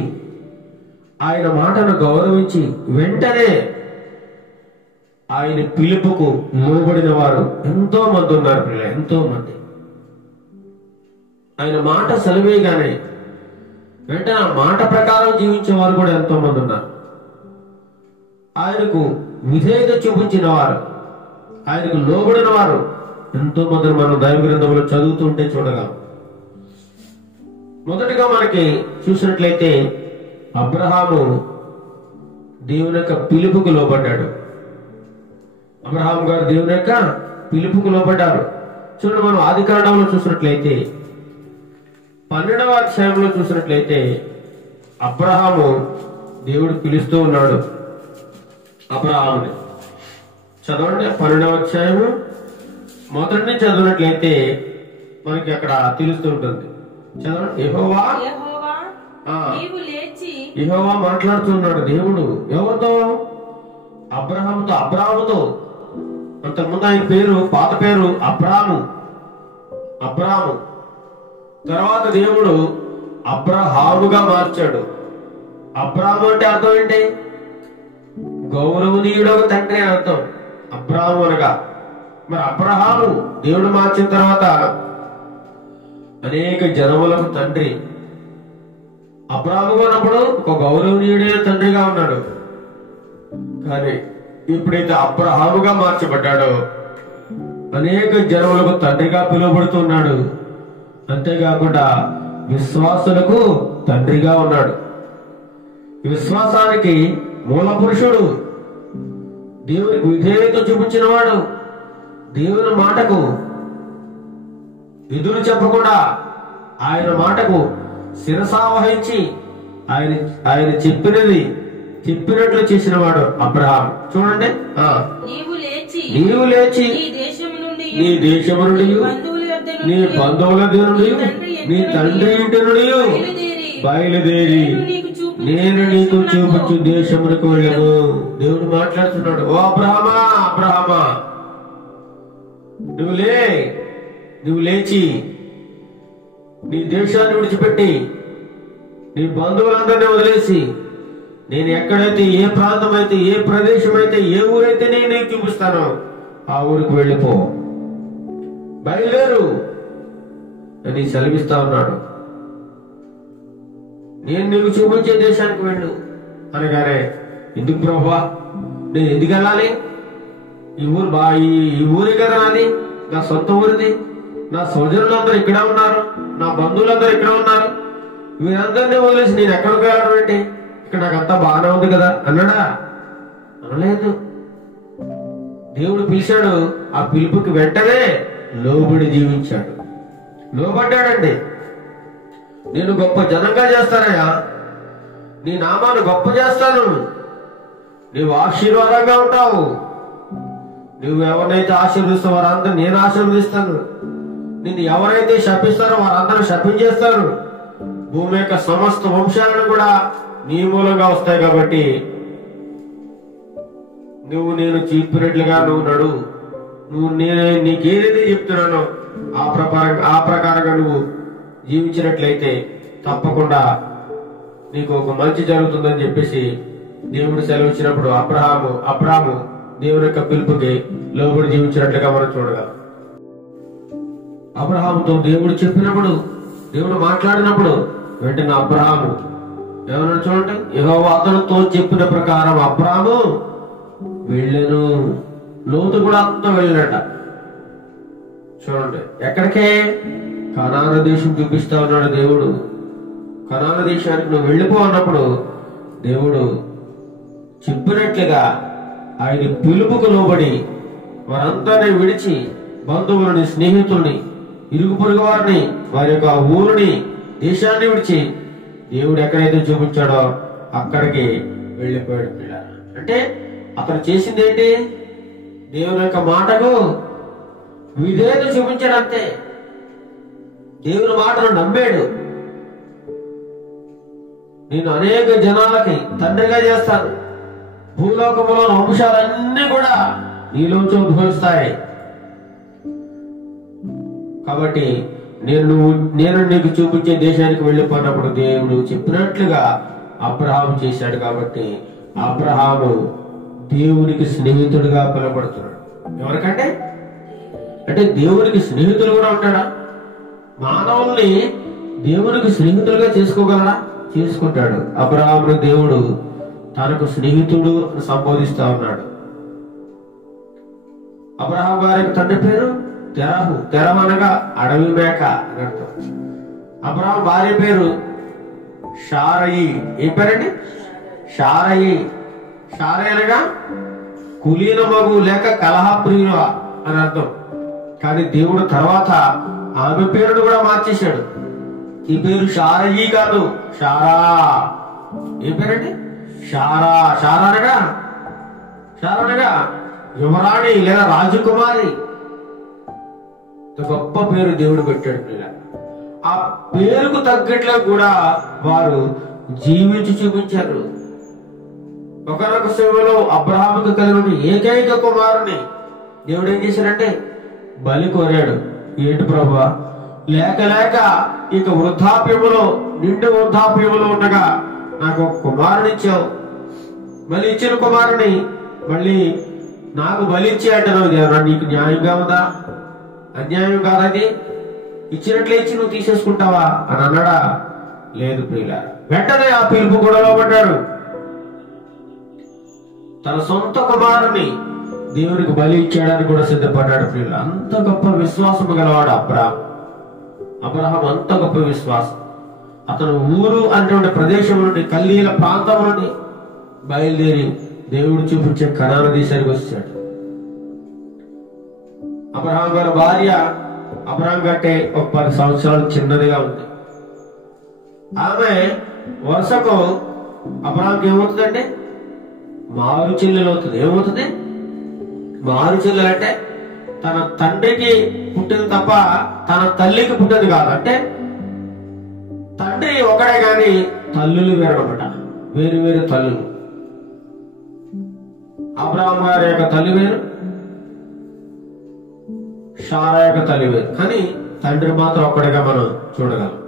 ఆయన మాటను గౌరవించి వెంటనే ఆయన పిలుపుకు లోబడిన వారు ఎంతో మంది ఉన్నారు. పిల్లలు ఎంతో మంది ఆయన మాట సెలవేయగానే వెంటనే ఆ మాట ప్రకారం జీవించే వారు కూడా ఎంతో మంది ఉన్నారు. ఆయనకు విధేయత చూపించిన వారు, ఆయనకు లోబడిన వారు ఎంతో మందిని మనం దైవ గ్రంథంలో చదువుతుంటే చూడగలం. మొదటిగా మనకి చూసినట్లయితే అబ్రహాము దేవుని యొక్క పిలుపుకు లోబడ్డాడు. అబ్రహాము గారు దేవుని యొక్క పిలుపుకు లోబడ్డారు. చూడండి, మనం ఆది కాండంలో చూసినట్లయితే 12వ అధ్యాయంలో చూసినట్లయితే అబ్రహాము దేవుడు పిలుస్తూ ఉన్నాడు అబ్రహాముని. చదవండి, 12వ అధ్యాయము మొదటి నుంచి చదివినట్లయితే మనకి అక్కడ తెలుస్తూ ఉంటుంది. చదవండి. యెహోవా యెహోవా మాట్లాడుతున్నాడు దేవుడు ఎవరితో? అబ్రహాముతో. అబ్రాముతో. అంతకుముందు ఆయన పేరు, పాత పేరు అబ్రాము. తర్వాత దేవుడు అబ్రహాముగా మార్చాడు. అబ్రాము అంటే అర్థం ఏంటి? గౌరవనీయుడొక తండ్రి అని అర్థం అబ్రాము అనగా. మరి అబ్రహాము దేవుడు మార్చిన తర్వాత అనేక జనములకు తండ్రి. అబ్రాహాముగా ఉన్నప్పుడు ఒక గౌరవనీయుడైన తండ్రిగా ఉన్నాడు. కానీ ఎప్పుడైతే అబ్రహాముగా మార్చబడ్డాడో అనేక జనములకు తండ్రిగా పిలువబడుతున్నాడు. అంతేకాకుండా విశ్వాసులకు తండ్రిగా ఉన్నాడు. విశ్వాసానికి మూల పురుషుడు, దేవునికి విధేయత చూపించిన వాడు, దేవుని మాటకు ఎదురు చెప్పకుండా ఆయన మాటకు శిరసావహించి ఆయన చెప్పినట్లు చేసిన వాడు అబ్రహాం. చూడండి, నీవు లేచి నీ దేశము నుండి, నీ బంధువుల నుండి, నీ తండ్రి ఇంటి నుండి బయలుదేరి నేను నీకు చూపించు దేశములకు వెళ్ళను. దేవుడు మాట్లాడుతున్నాడు. ఓ అబ్రహామా, అబ్రహామా, నువ్వు లేచి నీ దేశాన్ని విడిచిపెట్టి నీ బంధువులందరినీ వదిలేసి నేను ఎక్కడైతే, ఏ ప్రాంతం అయితే, ఏ ప్రదేశం అయితే, ఏ ఊరైతే నేను నీకు చూపిస్తానో ఆ ఊరికి వెళ్ళిపో, బయలుదేరు అని సెలవిస్తా ఉన్నాడు. నేను నీకు చూపించే దేశానికి వెళ్ళు. అనగానే, ఎందుకు ప్రభువా, నేను ఎందుకు వెళ్ళాలి? ఈ ఊరి కదా నాది, నా సొంత ఊరిది. నా సోదరులందరూ ఇక్కడ ఉన్నారు, నా బంధువులందరూ ఇక్కడ ఉన్నారు. వీరందరినీ వదిలేసి నేను ఎక్కడికి వెళ్ళడం ఏంటి? ఇక్కడ నాకంతా బాగానే ఉంది కదా అన్నాడా? అనలేదు. దేవుడు పిలిచాడు. ఆ పిలుపుకి వెంటనే లోబడి జీవించాడు. లోబడ్డాడండి. నేను గొప్ప జనంగా చేస్తానయ్యా, నీ నామాన్ని గొప్ప చేస్తాను, నీవు ఆశీర్వాదంగా ఉంటావు, నువ్వు ఎవరినైతే ఆశీర్వదిస్తావు వారందరూ నేను ఆశీర్వదిస్తాను, నిన్ను ఎవరైతే శపిస్తారో వారందరూ శపించేస్తాను, భూమి యొక్క సమస్త వంశాలను కూడా నీ మూలంగా వస్తాయి. కాబట్టి నువ్వు నేను చెప్పినట్లుగా నువ్వు నడు, నువ్వు నీకేదైతే చెప్తున్నానో ఆ ప్రకారంగా నువ్వు జీవించినట్లయితే తప్పకుండా నీకు ఒక మంచి జరుగుతుందని చెప్పేసి దేవుడు సెలవిచ్చినప్పుడు అబ్రహాము దేవుని యొక్క పిలుపుకి లోబడి జీవించినట్లుగా మనం చూడగలం. అబ్రహాముతో దేవుడు చెప్పినప్పుడు, దేవుడు మాట్లాడినప్పుడు వెంటనే అబ్రహాము ఏమన్నా చూడండి, యెహోవా అతనితో చెప్పిన ప్రకారం అబ్రహాము వెళ్ళను. లోతు కూడా అతనితో వెళ్ళినట. చూడండి, ఎక్కడికే? కనాను దేశం చూపిస్తా ఉన్నాడు దేవుడు. కనాను దేశానికి నువ్వు వెళ్ళిపో అన్నప్పుడు దేవుడు చెప్పినట్లుగా ఆయన పిలుపుకు లోబడి వారందరినీ విడిచి, బంధువులని, స్నేహితుల్ని, ఇరుగు పొరుగు వారిని, వారి యొక్క ఊరిని, దేశాన్ని విడిచి దేవుడు ఎక్కడైతే చూపించాడో అక్కడికి వెళ్ళిపోయాడు పిల్ల. అంటే అతను చేసింది ఏంటి? దేవుని యొక్క మాటకు విధేయత చూపించాడు అంతే. దేవుని మాటను నమ్మాడు. నేను అనేక జనాలకి తండ్రిగా చేస్తాను, భూలోకములో వంశాలన్నీ కూడా నీలోంచి ఉద్భవిస్తాయి. కాబట్టి నేను నీకు చూపించే దేశానికి వెళ్ళిపోయినప్పుడు దేవుడు చెప్పినట్లుగా అబ్రహాము చేశాడు. కాబట్టి అబ్రహాము దేవునికి స్నేహితుడిగా పిలువబడుతున్నాడు. ఎవరికంటే? అంటే దేవునికి స్నేహితులు కూడా ఉంటాడా? మానవుల్ని దేవునికి స్నేహితులుగా చేసుకోగలరా? చేసుకుంటాడు. అబ్రహామును దేవుడు తనకు స్నేహితుడు అని సంబోధిస్తా ఉన్నాడు. అబ్రహాం గారి తండ్రి పేరు తెరహు. తెరహు అనగా అడవి మేక అని అర్థం. అబ్రహాం భార్య పేరు షారయి. ఏం పేరండి? షారయి. షారయి అనగా కులీన మగు లేక కలహప్రియులు అని అర్థం. కానీ దేవుడు తర్వాత ఆమె పేరును కూడా మార్చేశాడు. ఈ పేరు షారయి కాదు, షారా. ఏం పేరండి? షారా. షారా అనగా యువరాణి లేదా రాజకుమారి. గొప్ప పేరు దేవుడు పెట్టాడు పిల్ల. ఆ పేరుకు తగ్గట్లే కూడా వారు జీవించి చూపించారు. ఒకనొక సమయంలో అబ్రహాముకు కలిగిన ఏకైక కుమారుని దేవుడు ఏం చేశాడంటే బలి కోరాడు. ఏంటి ప్రభువా, లేక ఇక నిండు వృద్ధాప్యములో ఉండగా నాకు ఒక కుమారుని ఇచ్చావు, మళ్ళీ ఇచ్చిన కుమారుని మళ్ళీ నాకు బలి ఇచ్చి అంటున్నావు దేవుడా, నీకు న్యాయంగా ఉందా? అన్యాయం కాదది. ఇచ్చినట్లే ఇచ్చి నువ్వు తీసేసుకుంటావా అని అన్నాడా? లేదు ప్రియుల. వెంటనే ఆ పిలుపు కూడా లోబడ్డాడు. తన సొంత కుమారుని దేవునికి బలి ఇచ్చేయడానికి కూడా సిద్ధపడ్డాడు ప్రియుల. అంత గొప్ప విశ్వాసము గలవాడు అబ్రహాం. అంత గొప్ప విశ్వాసం. అతను ఊరు అనేటువంటి ప్రదేశం నుండి, కల్లీల ప్రాంతం నుండి బయలుదేరి దేవుడు చూపించే కనాను దేశానికి వచ్చాడు. అబ్రహాం గారి భార్య అబ్రహాం కంటే ఒక 10 సంవత్సరాలు చిన్నదిగా ఉంది. ఆమె వరుసకు అబ్రహాంకి ఏమవుతుందంటే మారు చెల్లెలు అవుతుంది. ఏమవుతుంది? మారు చెల్లెలు అంటే తన తండ్రికి పుట్టింది తప్ప తన తల్లికి పుట్టింది కాదు. అంటే తండ్రి ఒకడే గాని తల్లులు వేరనమాట. వేరు తల్లులు. అబ్రహాం గారి యొక్క తల్లి వేరు, షారా యొక్క తల్లి వేరు. కానీ తండ్రి మాత్రం ఒక్కడిగా మనం చూడగలం.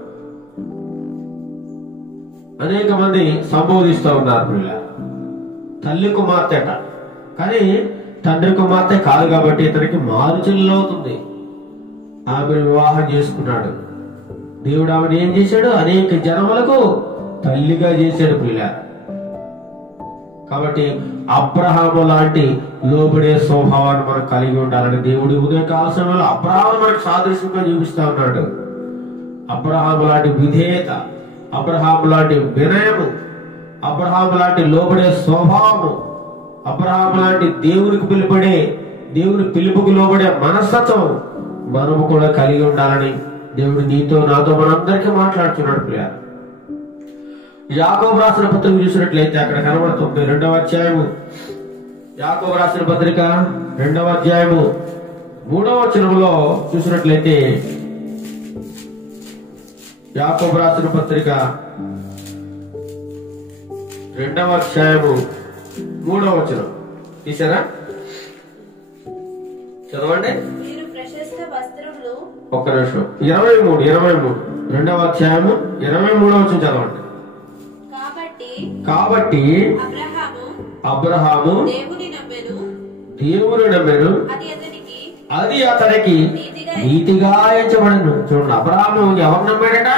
అనేక మంది సంబోధిస్తూ ఉన్నారు పిల్ల. తల్లి కుమార్తె అట, కానీ తండ్రి కుమార్తె కాదు. కాబట్టి ఇతనికి మారు చెల్లెలు అవుతుంది. ఆమెను వివాహం చేసుకున్నాడు. దేవుడు ఆమెను ఏం చేశాడు? అనేక జనములకు తల్లిగా చేశాడు పిల్ల. కాబట్టి అబ్రహాము లాంటి లోబడే స్వభావాన్ని మనం కలిగి ఉండాలని దేవుడు ఉదయకాల సమయంలో అబ్రహాము మనకు సాదృశ్యంగా చూపిస్తా ఉన్నాడు. అబ్రహాము లాంటి విధేయత, అబ్రహాము లాంటి వినయము, అబ్రహాము లాంటి లోబడే స్వభావము, అబ్రహాము లాంటి దేవునికి దేవుని పిలుపుకు లోబడే మనస్తత్వం మనము కూడా కలిగి ఉండాలని దేవుడు నీతో నాతో మనందరికీ మాట్లాడుతున్నాడు. ప్రియ యాకోబు రాసిన పత్రిక చూసినట్లయితే అక్కడ కనబడుతుంది 2వ అధ్యాయము. యాకోబు రాసిన పత్రిక 2వ అధ్యాయము 3వ వచనంలో చూసినట్లయితే, యాకోబు రాసిన పత్రిక 2వ అధ్యాయము 3వ వచనం తీసారా? చదవండి. ఒక్క నిమిషం. 23 2వ అధ్యాయము 23వ వచనం చదవండి. కాబట్టి అబ్రహాము దేవుని నమ్మెను, అది అతనికి నీతిగా ఎంచబడను. చూడండి, అబ్రహాము ఎవరు నమ్మాడట?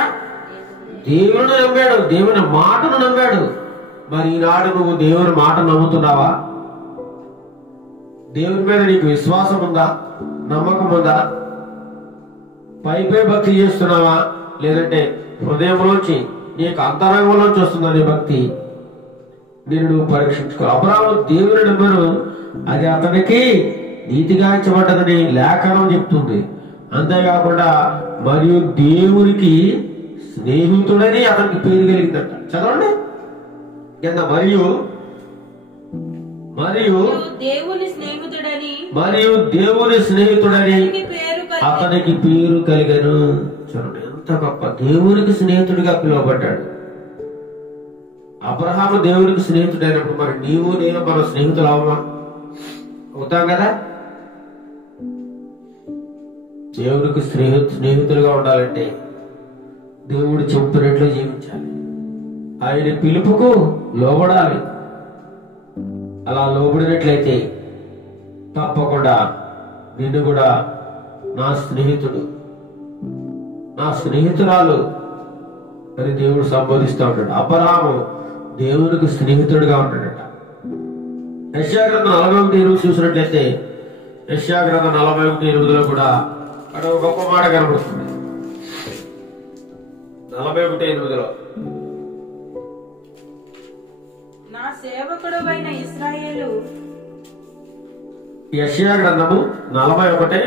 దేవుని నమ్మాడు, దేవుని మాటను నమ్మాడు. మరి ఈనాడు నువ్వు దేవుని మాట నమ్ముతున్నావా? దేవుని మీద నీకు విశ్వాసం ఉందా? నమ్మకం ఉందా? పై భక్తి చేస్తున్నావా? లేదంటే హృదయంలోంచి నీకు అంతరంగంలోంచి వస్తుందా నీ భక్తి? నేను నువ్వు పరీక్షించుకో. అబ్రహాము దేవుని నమ్మను, అది అతనికి నీతిగా ఎంచబడ్డదని లేఖనం చెప్తుంది. అంతేకాకుండా మరియు దేవునికి స్నేహితుడని అతనికి పేరు కలిగిందట. చదవండి కింద. మరియు దేవుని స్నేహితుడని అతనికి పేరు కలిగను. చూడండి ఎంత గొప్ప! దేవునికి స్నేహితుడిగా పిలువబడ్డాడు. అబ్రహాము దేవునికి స్నేహితుడైనప్పుడు మరి నీవు నేను మన స్నేహితులు అవుతాం కదా? దేవునికి స్నేహితులుగా ఉండాలంటే దేవుడు చెప్పినట్లు జీవించాలి, ఆయన పిలుపుకు లోబడాలి. అలా లోబడినట్లయితే తప్పకుండా నిన్ను కూడా నా స్నేహితుడు, నా స్నేహితురాలు అని దేవుడు సంబోధిస్తూ ఉంటాడు. అబ్రహాము దేవునికి స్నేహితుడిగా ఉంటాడట. యెషయా గ్రంథం 41:8 చూసినట్లయితే, యెషయా గ్రంథం 41:8 కూడా అక్కడ ఒక గొప్ప మాట కనబడుతుంది. 41:8 నా సేవకుడైన ఇశ్రాయేలు. యెషయా గ్రంథము 41:8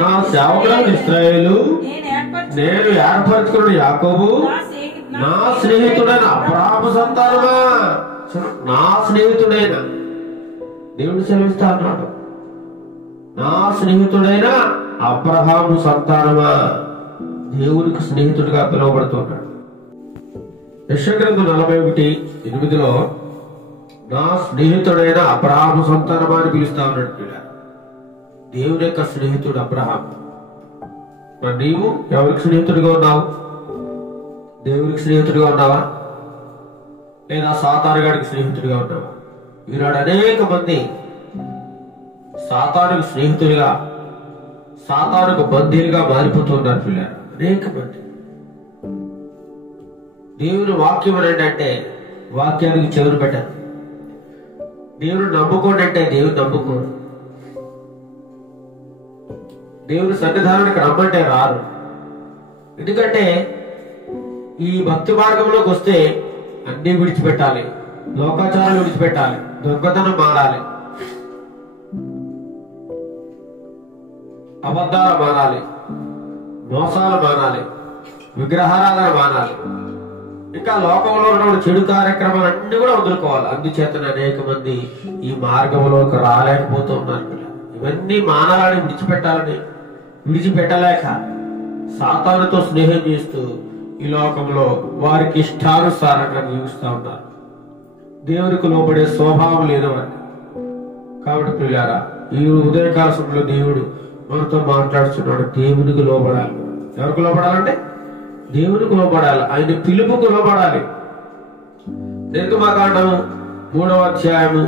నా సేవకుడైన ఇశ్రాయేలు, నేను ఏర్పరచుకున్న యాకోబు, నా స్నేహితుడైన అబ్రహాము సంతానమా. నా స్నేహితుడైన దేవుడు సెలవిస్తా అన్నాడు, నా స్నేహితుడైన అబ్రహాము సంతానమా. దేవునికి స్నేహితుడిగా పిలువబడుతున్నాడు. యెషయా గ్రంథం 41:8 నా స్నేహితుడైన అబ్రహాము సంతానమా అని పిలుస్తా ఉన్నాడు. దేవుని యొక్క స్నేహితుడు అబ్రహాము. మరి నీవు ఎవరికి స్నేహితుడిగా ఉన్నావు? దేవునికి స్నేహితుడిగా ఉన్నావా, లేదా సాతానుగాడికి స్నేహితుడిగా ఉన్నావా? ఈనాడు అనేక మంది సాతానుకు స్నేహితులుగా, సాతానుకు బందీలుగా మారిపోతున్నారు పిల్లలు. అనేక మంది దేవుని వాక్యం ఏంటంటే వాక్యానికి చెవులు పెట్టారు. దేవుని నమ్ముకోండి అంటే దేవుని నమ్ముకోరు. దేవుని సన్నిధానానికి రమ్మంటే రారు. ఎందుకంటే ఈ భక్తి మార్గంలోకి వస్తే అన్ని విడిచిపెట్టాలి, లోకాచారాలు విడిచిపెట్టాలి, దొంగతనం మారాలి, అబద్ధాలు మానాలి, మోసాలు మానాలి, విగ్రహారాధన మానాలి, ఇంకా లోకంలో ఉన్న చెడు కార్యక్రమాలు అన్ని కూడా వదులుకోవాలి. అందుచేతనే అనేక మంది ఈ మార్గంలోకి రాలేకపోతూ ఉన్నారు. ఇవన్నీ మానాలని విడిచిపెట్టలేక సాతానుతో స్నేహం చేస్తూ ఈ లోకంలో వారికి ఇష్టానుసారంగా జీవిస్తూ ఉన్నారు. దేవునికి లోబడే స్వభావం లేదవని. కాబట్టి పిల్లారా, ఈ ఉదయకాల సమయంలో దేవుడు మనతో మాట్లాడుతున్నాడు. దేవునికి లోబడాలి. ఎవరికి లోబడాలంటే దేవునికి లోబడాలి, ఆయన పిలుపుకు లోబడాలి. నిర్గమకాండం 3వ అధ్యాయము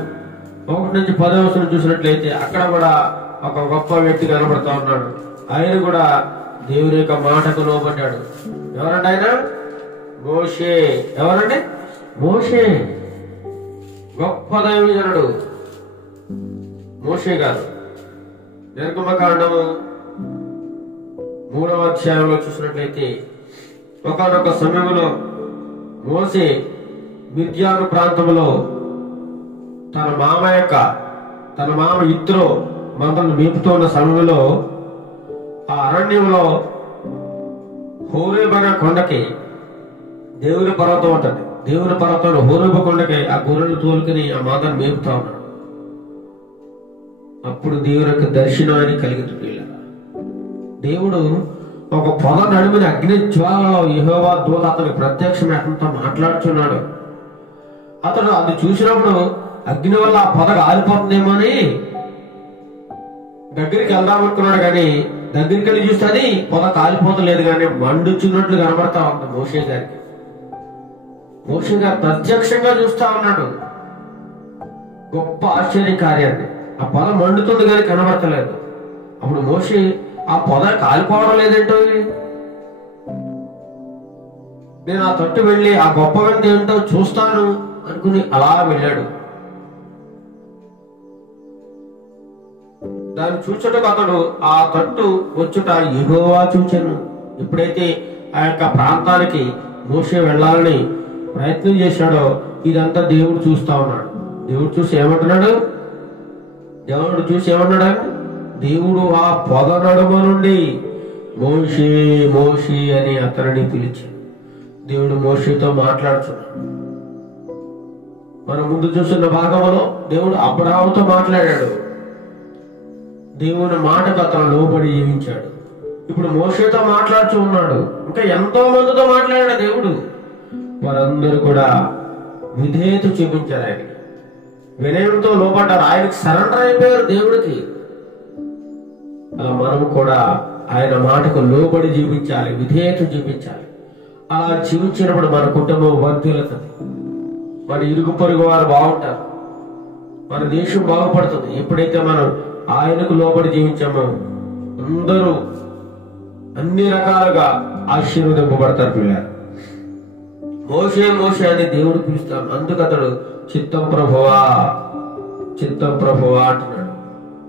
1-10 చూసినట్లయితే అక్కడ కూడా ఒక గొప్ప వ్యక్తి కనబడతా ఉన్నాడు. ఆయన కూడా దేవుని యొక్క మాటకు లోబడ్డాడు. ఎవరండి ఆయన? మోషే. ఎవరండి? మోషే. గొప్ప దైవజనుడు మోషే గారు. నిర్గమకాండము 3వ అధ్యాయంలో చూసినట్లయితే ఒకానొక సమయంలో మోషే మిద్యాను ప్రాంతంలో తన మామ ఇత్రో మందలను మేపుతూ ఉన్న సమయంలో ఆ అరణ్యంలో హోరేబు అనే కొండకి దేవుని పర్వతం ఉంటుంది. దేవుని పర్వతంలో హోరేబు కొండకి ఆ గొర్రెలు తోలుకుని ఆ మందను మేపుతా ఉన్నాడు. అప్పుడు దేవుని యొక్క దర్శనం అని కలిగింది. దేవుడు ఒక పొద నడుమిన అగ్ని జ్వాలలో యెహోవా దూత అతనికి ప్రత్యక్షమై అతనితో మాట్లాడుతున్నాడు. అతడు అది చూసినప్పుడు అగ్ని వల్ల ఆ పొద ఆరిపోతుందేమో అని దగ్గరికి వెళ్దాం అనుకున్నాడు. కానీ దగ్గరికి వెళ్ళి చూస్తే అది పొద కాలిపోతలేదు, కానీ మండుచున్నట్లు కనబడతా ఉంది మోషే గారికి. మోషే గారు ప్రత్యక్షంగా చూస్తా ఉన్నాడు గొప్ప ఆశ్చర్య కార్యాన్ని. ఆ పొద మండుతుంది కానీ కనబడతలేదు. అప్పుడు మోషే ఆ పొద కాలిపోవడం లేదేంటో, నేను ఆ తట్టు వెళ్ళి ఆ గొప్ప వింత ఏంటో చూస్తాను అనుకుని అలా వెళ్ళాడు. దాన్ని చూచుటకు అతడు ఆ తట్టు వచ్చుట యెహోవా చూచెను. ఎప్పుడైతే ఆ యొక్క ప్రాంతానికి మోషే వెళ్ళాలని ప్రయత్నం చేశాడో ఇదంతా దేవుడు చూస్తా ఉన్నాడు. దేవుడు చూసి ఏమంటున్నాడు? దేవుడు ఆ పొద నడుమ నుండి మోషే మోషే అని అతనిని పిలిచాడు. దేవుడు మోషేతో మాట్లాడుతున్నాడు. మనం ముందు చూస్తున్న భాగంలో దేవుడు అబ్రాహాముతో మాట్లాడాడు. దేవుని మాటకు అతను లోబడి జీవించాడు. ఇప్పుడు మోషేతో మాట్లాడుతూ ఉన్నాడు. ఇంకా ఎంతో మందితో మాట్లాడాడు దేవుడు. వారందరూ కూడా విధేయత చూపించారు. ఆయనకి వినయంతో లోపడ్డారు. ఆయనకి సరెండర్ అయిపోయారు దేవుడికి. అలా మనం కూడా ఆయన మాటకు లోబడి జీవించాలి, విధేయత చూపించాలి. అలా జీవించినప్పుడు మన కుటుంబం వర్ధిల్లుతుంది, మన ఇరుగు పొరుగు వారు బాగుంటారు, మన దేశం బాగుపడుతుంది. ఎప్పుడైతే మనం ఆయనకు లోబడి జీవించామో అందరూ అన్ని రకాలుగా ఆశీర్వదింపబడతారు. పిల్లలు మోషే మోషే అని దేవుడు పిలుస్తాడు. అందుకు అతడు చిత్తం ప్రభువా అంటున్నాడు.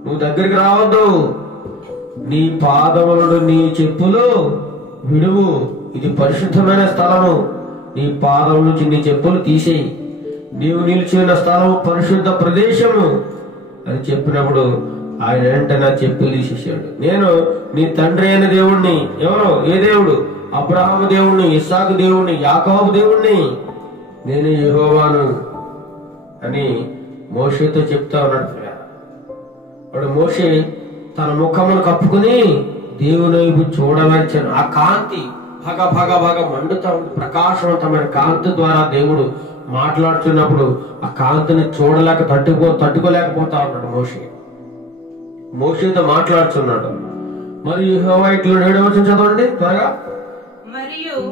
నువ్వు దగ్గరికి రావద్దు, నీ పాదములను నీ చెప్పులు విడువు, ఇది పరిశుద్ధమైన స్థలము, నీ పాదముల నుంచి నీ చెప్పులు తీసేయి, నీవు నిలిచి ఉన్న స్థలము పరిశుద్ధ ప్రదేశము అని చెప్పినప్పుడు ఆయన వెంటనే చెప్పులు తీసేసాడు. నేను నీ తండ్రి అయిన దేవుణ్ణి. ఎవరు? ఏ దేవుడు? అబ్రహాము దేవుణ్ణి, ఇస్సాకు దేవుణ్ణి, యాకోబు దేవుణ్ణి, నేను యెహోవాను అని మోషేతో చెప్తా ఉన్నాడు. వాడు మోషే తన ముఖమును కప్పుకుని దేవుని వైపు చూడవలచాను. ఆ కాంతి భగ మండుతా ఉంది. ప్రకాశవంతమైన కాంతి ద్వారా దేవుడు మాట్లాడుతున్నప్పుడు ఆ కాంతిని చూడలేక తట్టుకోలేకపోతా ఉన్నాడు మోషే. మోషేతో మాట్లాడుతున్నాడు. మరియు యెహోవా ఇట్లా 7వ వచనం చదవండి త్వరగా.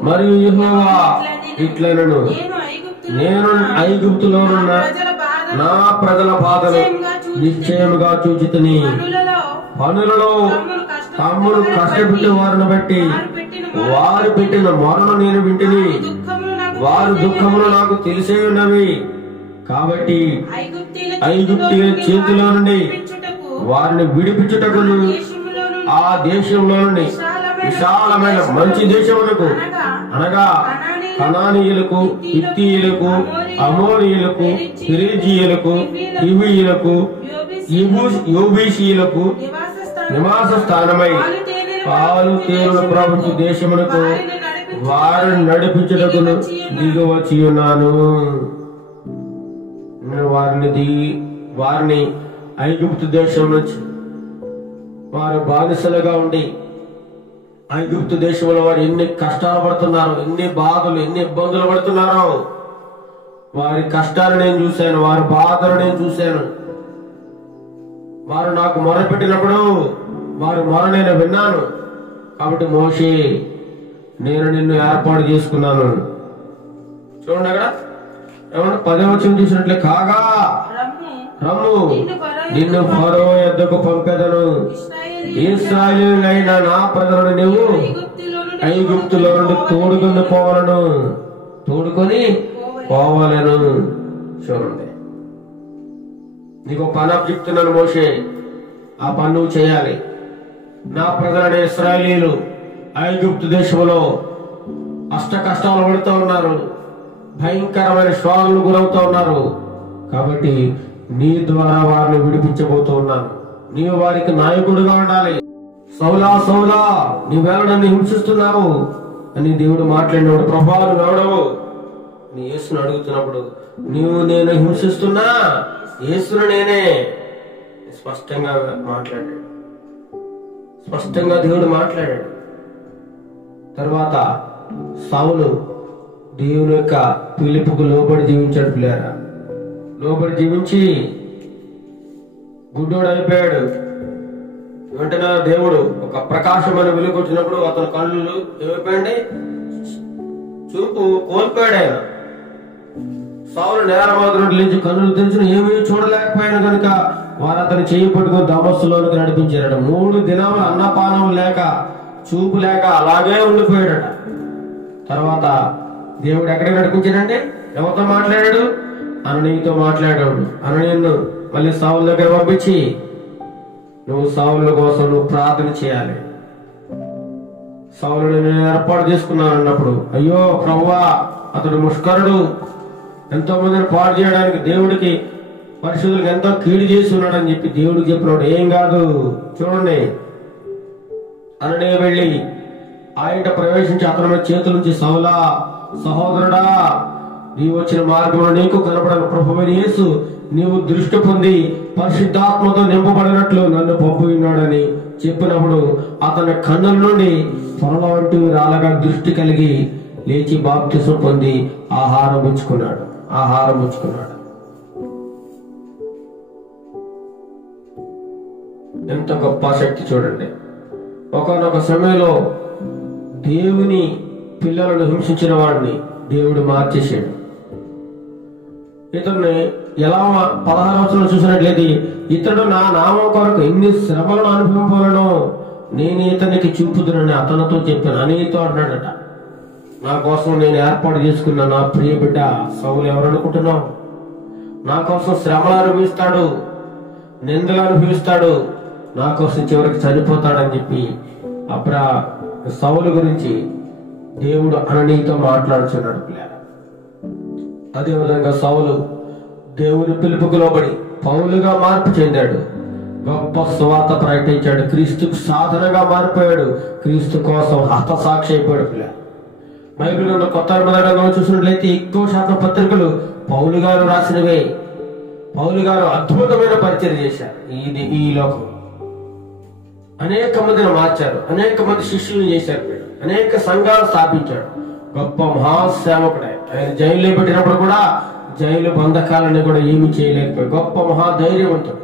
మరియు యెహోవా ఇట్లనెను, నేను ఐగుప్తులోనున్న నా ప్రజల బాధలు నిశ్చయముగా చూచితిని. పనులలో తమ్మును కష్టపెట్టి వారిని బట్టి వారు పెట్టిన మొరను నేను వింటిని. వారి దుఃఖములు నాకు తెలిసే ఉన్నవి. కాబట్టి ఐగుప్తీయుల చేతిలో నుండి వారిని విడిపించుటకును ఆ దేశంలో నుండి విశాలమైన మంచి దేశములకు, అనగా కనానీయులకు, హిత్తీయులకు, అమోరీయులకు, పెరిజీయులకు, హివ్వీయులకు, యోబీషీయులకు నివాస స్థానమై పాలు తేనెలు ప్రవహించు దేశమునకు వారిని నడిపించుటకును దిగవచ్చి ఉన్నాను. వారిని ఐగుప్తు దేశం నుంచి వారు బానిసలుగా ఉండి ఐగుప్తు దేశంలో వారు ఎన్ని కష్టాలు పడుతున్నారు, ఎన్ని బాధలు, ఎన్ని ఇబ్బందులు పడుతున్నారో వారి కష్టాలు నేను చూశాను, వారి బాధలు నేను చూశాను. వారు నాకు మొరపెట్టినప్పుడు వారి మొర నేను విన్నాను. కాబట్టి మోషే నేను నిన్ను ఏర్పాటు చేసుకున్నాను. చూడండి అక్కడ ఏమన్నా 10వ వచనం చూసినట్లే, కాగా రమ్ము, నిన్ను ఫరో యొద్దకు పంపెదను. ఇశ్రాయేలీయులైన నా ప్రజలను నీవు ఐగుప్తులో నుండి తోడుకొని పోవాలను. చూడండి, నీకు పని చెప్తున్నాను మోషే, ఆ పని నువ్వు చేయాలి. నా ప్రజలైన ఇశ్రాయేలీయులు ఐగుప్తు దేశంలో అష్ట కష్టాలు పడుతూ ఉన్నారు, భయంకరమైన శోధనలు గురవుతూ ఉన్నారు. కాబట్టి నీ ద్వారా వారిని విడిపించబోతూ ఉన్నాను. నీవు వారికి నాయకుడిగా ఉండాలి. సౌలా సౌలా, నీవేళ నన్ను హింసిస్తున్నావు అని దేవుడు మాట్లాడినప్పుడు, ప్రభా నువ్వెవడవు నీ యేసును అడుగుతున్నప్పుడు, నీవు నేను హింసిస్తున్నా, యేసును నేనే స్పష్టంగా మాట్లాడాడు. స్పష్టంగా దేవుడు మాట్లాడాడు. తర్వాత సౌలు దేవుని యొక్క పిలుపుకు లోబడి జీవించాడు. పిల్లారా, లోబడి జీవించి గుడ్డోడు అయిపోయాడు. వెంటనే దేవుడు ఒక ప్రకాశమైన వెలుగు వచ్చినప్పుడు అతని కళ్ళు ఏమైపోయాడు, చూపు కోల్పోయాడు. ఆయన సౌలు నేరమాదుడు లేచి కన్నులు తెరిచిన ఏమీ చూడలేకపోయాను కనుక వారు అతను చేయి పట్టుకుని దమస్సులోనికి నడిపించారట. 3 దినాలు అన్నపానం లేక చూపు లేక అలాగే ఉండిపోయాడట. తర్వాత దేవుడు ఎక్కడికి నడిపించాడంటే ఎవరితో మాట్లాడాడు? అననీయుతో మాట్లాడాడు. అననీయును మళ్ళీ సౌలు దగ్గర పంపించి, నువ్వు సౌలు కోసం నువ్వు ప్రార్థన చేయాలి. సౌలుని నేను ఏర్పాటు చేసుకున్నాను అన్నప్పుడు, అయ్యో ప్రభువా, అతడు ముష్కరుడు, ఎంతో మందిని పాడు చేయడానికి దేవుడికి పరిశుద్ధులకు ఎంతో కీడు చేసి ఉన్నాడని చెప్పి దేవుడికి చెప్పినాడు. ఏం కాదు, చూడండి. అననే వెళ్ళి ఆయన ప్రవేశించి అతని చేతుల నుంచి, సౌలా సహోదరుడా, నీవు వచ్చిన మార్గంలో నీకు కనపడను ప్రభువైన యేసు నీవు దృష్టి పొంది పరిశుద్ధాత్మతో నింపబడినట్లు నన్ను పంపినాడని చెప్పినప్పుడు అతని కన్నుల నుండి పొరల వంటి రాలగా దృష్టి కలిగి లేచి బాప్తిసం పొంది ఆహారం పుచ్చుకున్నాడు. ఎంత గొప్ప శక్తి చూడండి. ఒకనొక సమయంలో దేవుని పిల్లలను హింసించిన వాడిని దేవుడు మార్చేశాడు. ఇతన్ని ఎలా 16 సంవత్సరాలు చూసినట్లయితే, ఇతడు నా నామం కొరకు ఎన్ని శ్రమలను అనుభవింపాలనో నేను ఇతనికి చూపుదునని అతనితో చెప్పాను. అనేతో అన్నాడట, నా కోసం నేను ఏర్పాటు చేసుకున్న నా ప్రియ బిడ్డ సౌలు ఎవరనుకుంటున్నావు? నా కోసం శ్రమలు అనుభవిస్తాడు, నిందలు అనుభవిస్తాడు, నా కోసం చివరికి చనిపోతాడని చెప్పి సౌలు గురించి దేవుడు అననీతో మాట్లాడుచున్నాడు. అదేవిధంగా సౌలు దేవుని పిలుపుకు లోబడి పౌలుగా మార్పు చెందాడు. గొప్ప సువార్త ప్రకటించాడు. క్రీస్తుకు సాధనగా మారిపోయాడు. క్రీస్తు కోసం హతసాక్షి అయిపోయాడు. బైబిల్లో కొత్త నిబంధనలో చూసినట్లయితే ఎక్కువ శాతం పత్రికలు పౌలు గారు రాసినవే. పౌలు గారు అద్భుతమైన పరిచయం చేశారు. ఈ లోకం అనేక మందిని మార్చారు, అనేక మంది శిష్యులు చేశారు, అనేక సంఘాలు స్థాపించాడు. గొప్ప మహాసేవకుడే. ఆయన జైల్లో పెట్టినప్పుడు కూడా జైలు బంధకాలని కూడా ఏమీ చేయలేకపోయాడు. గొప్ప మహాధైర్యవంతుడు.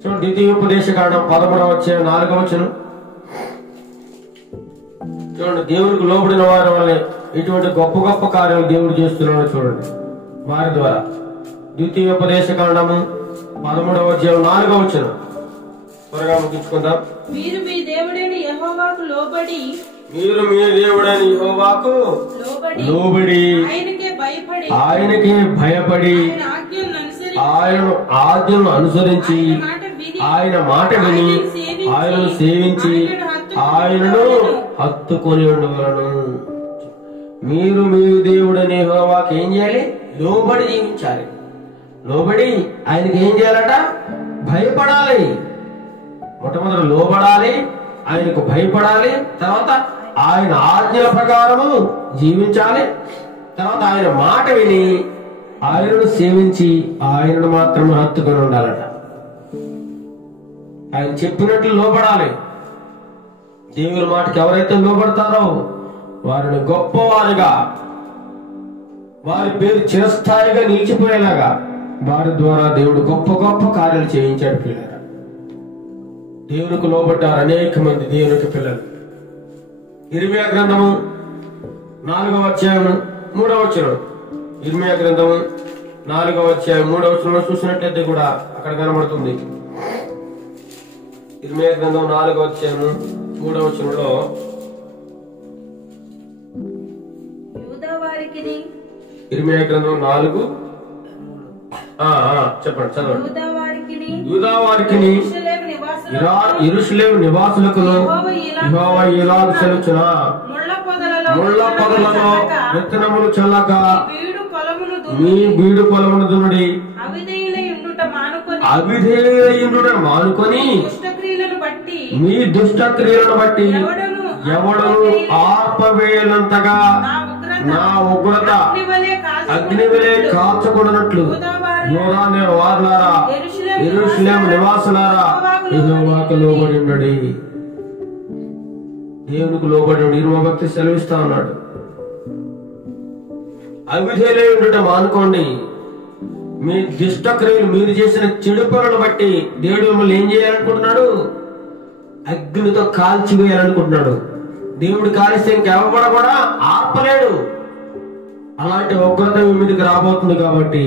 చూడండి, ద్వితీయోపదేశకాండం 13వ అధ్యాయం 4వ వచనం చూడండి. దేవుడికి లోబడిన వారి వల్ల ఇటువంటి గొప్ప గొప్ప కార్యాలు దేవుడు చేస్తున్నాడో చూడండి వారి ద్వారా. ద్వితీయోపదేశకాండము 13వ అధ్యాయం 4వ వచనం త్వరగా ముగించుకుందాం. మీరు మీ దేవుడైన యెహోవాకు లోబడి లోబడి ఆయనకే భయపడి ఆయన ఆజ్ఞలను అనుసరించి ఆయన మాట విని ఆయనను సేవించి ఆయనను హత్తుకొని ఉండవలను. మీరు మీ దేవుడైన యెహోవాకు ఏం చేయాలి? లోబడి జీవించాలి. లోబడి ఆయనకి ఏం చేయాలట? భయపడాలి. మొట్టమొదటి లోబడాలి, ఆయనకు భయపడాలి, తర్వాత ఆయన ఆజ్ఞల ప్రకారము జీవించాలి, తర్వాత ఆయన మాట విని ఆయనను సేవించి ఆయనను మాత్రమే హత్తుకొని ఉండాలట. ఆయన చెప్పినట్లు లోబడాలి. దేవుని మాటకి ఎవరైతే లోబడతారో వారిని గొప్పవారిగా, వారి పేరు చిరస్థాయిగా నిలిచిపోయేలాగా వారి ద్వారా దేవుడు గొప్ప గొప్ప కార్యాలు చేయించాడు. పిల్లలు దేవునికి లోబడ్డారు అనేక మంది దేవునికి పిల్లలు. ఇర్మియా గ్రంథము 4వ అధ్యాయం 3వ వచనం. ఇర్మియా గ్రంథము 4వ అధ్యాయం 3వ వచనంలో చూసినట్లయితే కూడా అక్కడ కనబడుతుంది. ఇర్మియా గ్రంథం 4వ అధ్యాయం 3వ వచనంలో ఇర్మియా గ్రంథం 4 చెప్పండి చదవండి. యూదా వారికిని యెరూషలేము నివాసులకును యెహోవా ఇలాగు సెలవుచునా, ముళ్ళ పొదలలో విత్తనములు చల్లక మీ బీడు పొలమును దున్నుడి, అవిధేయుండుట మానుకొని మీ దుష్ట క్రియలను బట్టి ఎవడను ఆర్పవేయనంతగా నా ఉగ్రత అగ్నివలే కాచకూడనట్లు యూదా వారులారా, యెరూషలేము నివాసులారా, యెహోవాకు లోబడి ఉండండి. దేవునికి లోబడి ఉండి ఇరువ భక్తి సెలవిస్తా ఉన్నాడు. అవిధేయులై ఉండుట మానుకోండి. మీ దుష్ట క్రియలు, మీరు చేసిన చెడు పనులను బట్టి దేవుడు మిమ్మల్ని ఏం చేయాలనుకుంటున్నాడు? అగ్నితో కాల్చివేయాలనుకుంటున్నాడు. దేవుడు కాలిస్తే ఇంకెవరు కూడా ఆర్పలేడు. అలాంటి ఉగ్రత మీ మీదకి రాబోతుంది. కాబట్టి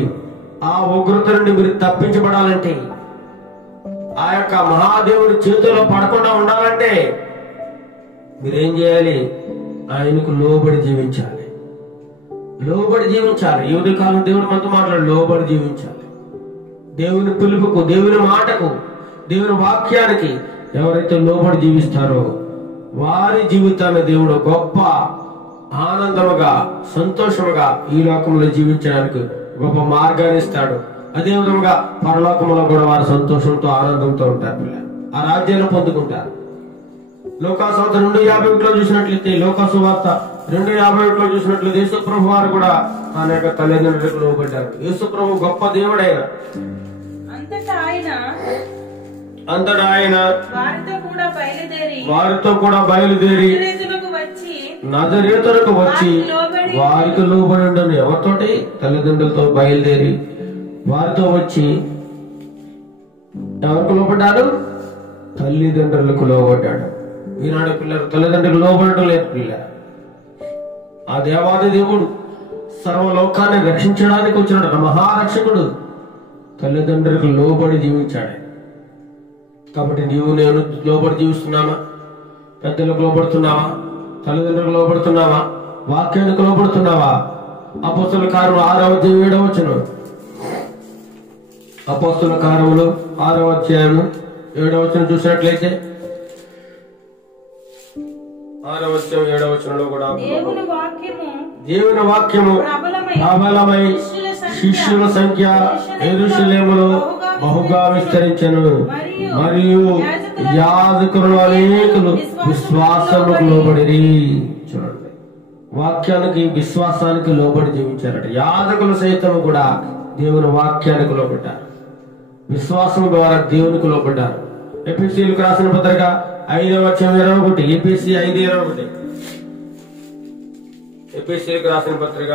ఆ ఉగ్రత నుండి మీరు తప్పించబడాలంటే, ఆ యొక్క మహాదేవుడి చేతుల్లో పడకుండా ఉండాలంటే మీరేం చేయాలి? ఆయనకు లోబడి జీవించాలి. లోబడి జీవించాలి. ఈ ఉదయకాలం దేవుడు మనతో మాట్లాడు, లోబడి జీవించాలి. దేవుని పిలుపుకు, దేవుని మాటకు, దేవుని వాక్యానికి ఎవరైతే లోబడి జీవిస్తారో వారి జీవితాన్ని దేవుడు గొప్ప ఆనందముగా, సంతోషముగా ఈ లోకంలో జీవించడానికి గొప్ప మార్గాన్ని ఇస్తాడు. అదే విధముగా పరలోకంలో కూడా వారు సంతోషంతో, ఆనందంతో ఉంటారు. పిల్లలు ఆ రాజ్యాన్ని పొందుకుంటారు. లోకాసువార్త 2:51 చూసినట్లయితే, లోకాసువార్త 2:51 చూసినట్లయితే యేసుప్రభు వారు కూడా ఆయన యొక్క తల్లిదండ్రులకు లోబడ్డారు. యేసుప్రభు గొప్ప దేవుడైన అంతటా ఆయన వారితో కూడా బయలుదేరి నజరేతునకు వచ్చి వారికి లోబడి ఉండను. ఎవరితోటి? తల్లిదండ్రులతో బయలుదేరి వారితో వచ్చి ఎవరికి లోబడ్డాడు? తల్లిదండ్రులకు లోబడ్డాడు. ఈనాడు పిల్లలు తల్లిదండ్రులకు లోబడటం లేదు. పిల్ల ఆ దేవాది దేవుడు సర్వలోకాన్ని రక్షించడానికి వచ్చినాడు. మహారక్షకుడు తల్లిదండ్రులకు లోబడి జీవించాడు. కాబట్టి నీవు నేను లోబడి జీవిస్తున్నామా? పెద్దలకు లోబడుతున్నావా? తల్లిదండ్రులకు లోబడుతున్నావా? వాక్యానికి లోబడుతున్నావా? అపోస్తుల కార్యములు 6వ అధ్యాయం 7వ వచనం. అపోస్తుల కార్యములు 6వ అధ్యాయము 7వ వచనం చూసినట్లయితే 6వ అధ్యాయం 7వ వచనంలో కూడా దేవుని వాక్యము ప్రబలమై శిష్యుల సంఖ్య యెరూషలేములో బహుగా విస్తరించెను. మరియు యాజకులు అనేకులు విశ్వాసముకు లోబడిరి. చూడండి, వాక్యానికి, విశ్వాసానికి లోబడి జీవించారట. యాజకులు సైతం కూడా దేవుని వాక్యానికి లోబడ్డారు. విశ్వాసం ద్వారా దేవునికి లోబడ్డారు. ఎఫెసీయులకు రాసిన పత్రిక 5వ అధ్యాయం 21. ఎఫెసీ 5:21. ఎఫెసీయులకు రాసిన పత్రిక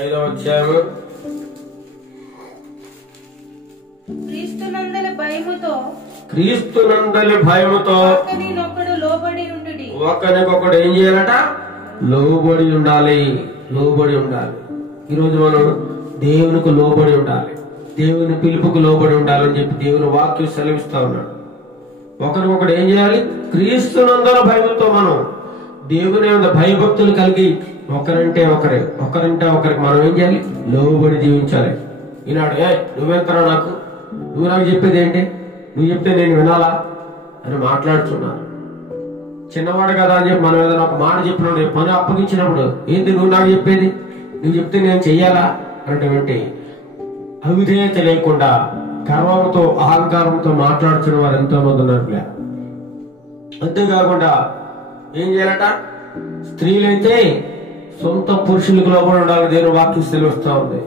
5వ అధ్యాయం క్రీస్తునందలి భయముతో ఒకరికొకడు ఏం చేయాలట? లోబడి ఉండాలి. లోబడి ఉండాలి. ఈరోజు మనం దేవునికి లోబడి ఉండాలి. దేవుని పిలుపుకు లోబడి ఉండాలని చెప్పి దేవుని వాక్యం సెలవిస్తా ఉన్నాడు. ఒకరికొకడు ఏం చేయాలి? క్రీస్తునందల భయముతో మనం దేవుని భయభక్తులు కలిగి ఒకరంటే ఒకరికి మనం ఏం చేయాలి? లోబడి జీవించాలి. ఈనాడు నువ్వెంతరా, నువ్వు నాకు చెప్పేది ఏంటి? నువ్వు చెప్తే నేను వినాలా అని మాట్లాడుతున్నాను. చిన్నవాడు కదా అని చెప్పి మనం ఏదైనా ఒక మాట చెప్పినప్పుడు, పని అప్పగించినప్పుడు ఏంటి నువ్వు నాకు చెప్పేది? నువ్వు చెప్తే నేను చెయ్యాలా అంటే అవిధేయత లేకుండా గర్వంతో, అహంకారంతో మాట్లాడుతున్న వారు ఎంతో మంది ఉన్నారు. అంతేకాకుండా ఏం చేయాలట? స్త్రీలైతే సొంత పురుషులకు లోబడి ఉండాలి. దేవుని వాక్యం తెలుస్తా ఉంది.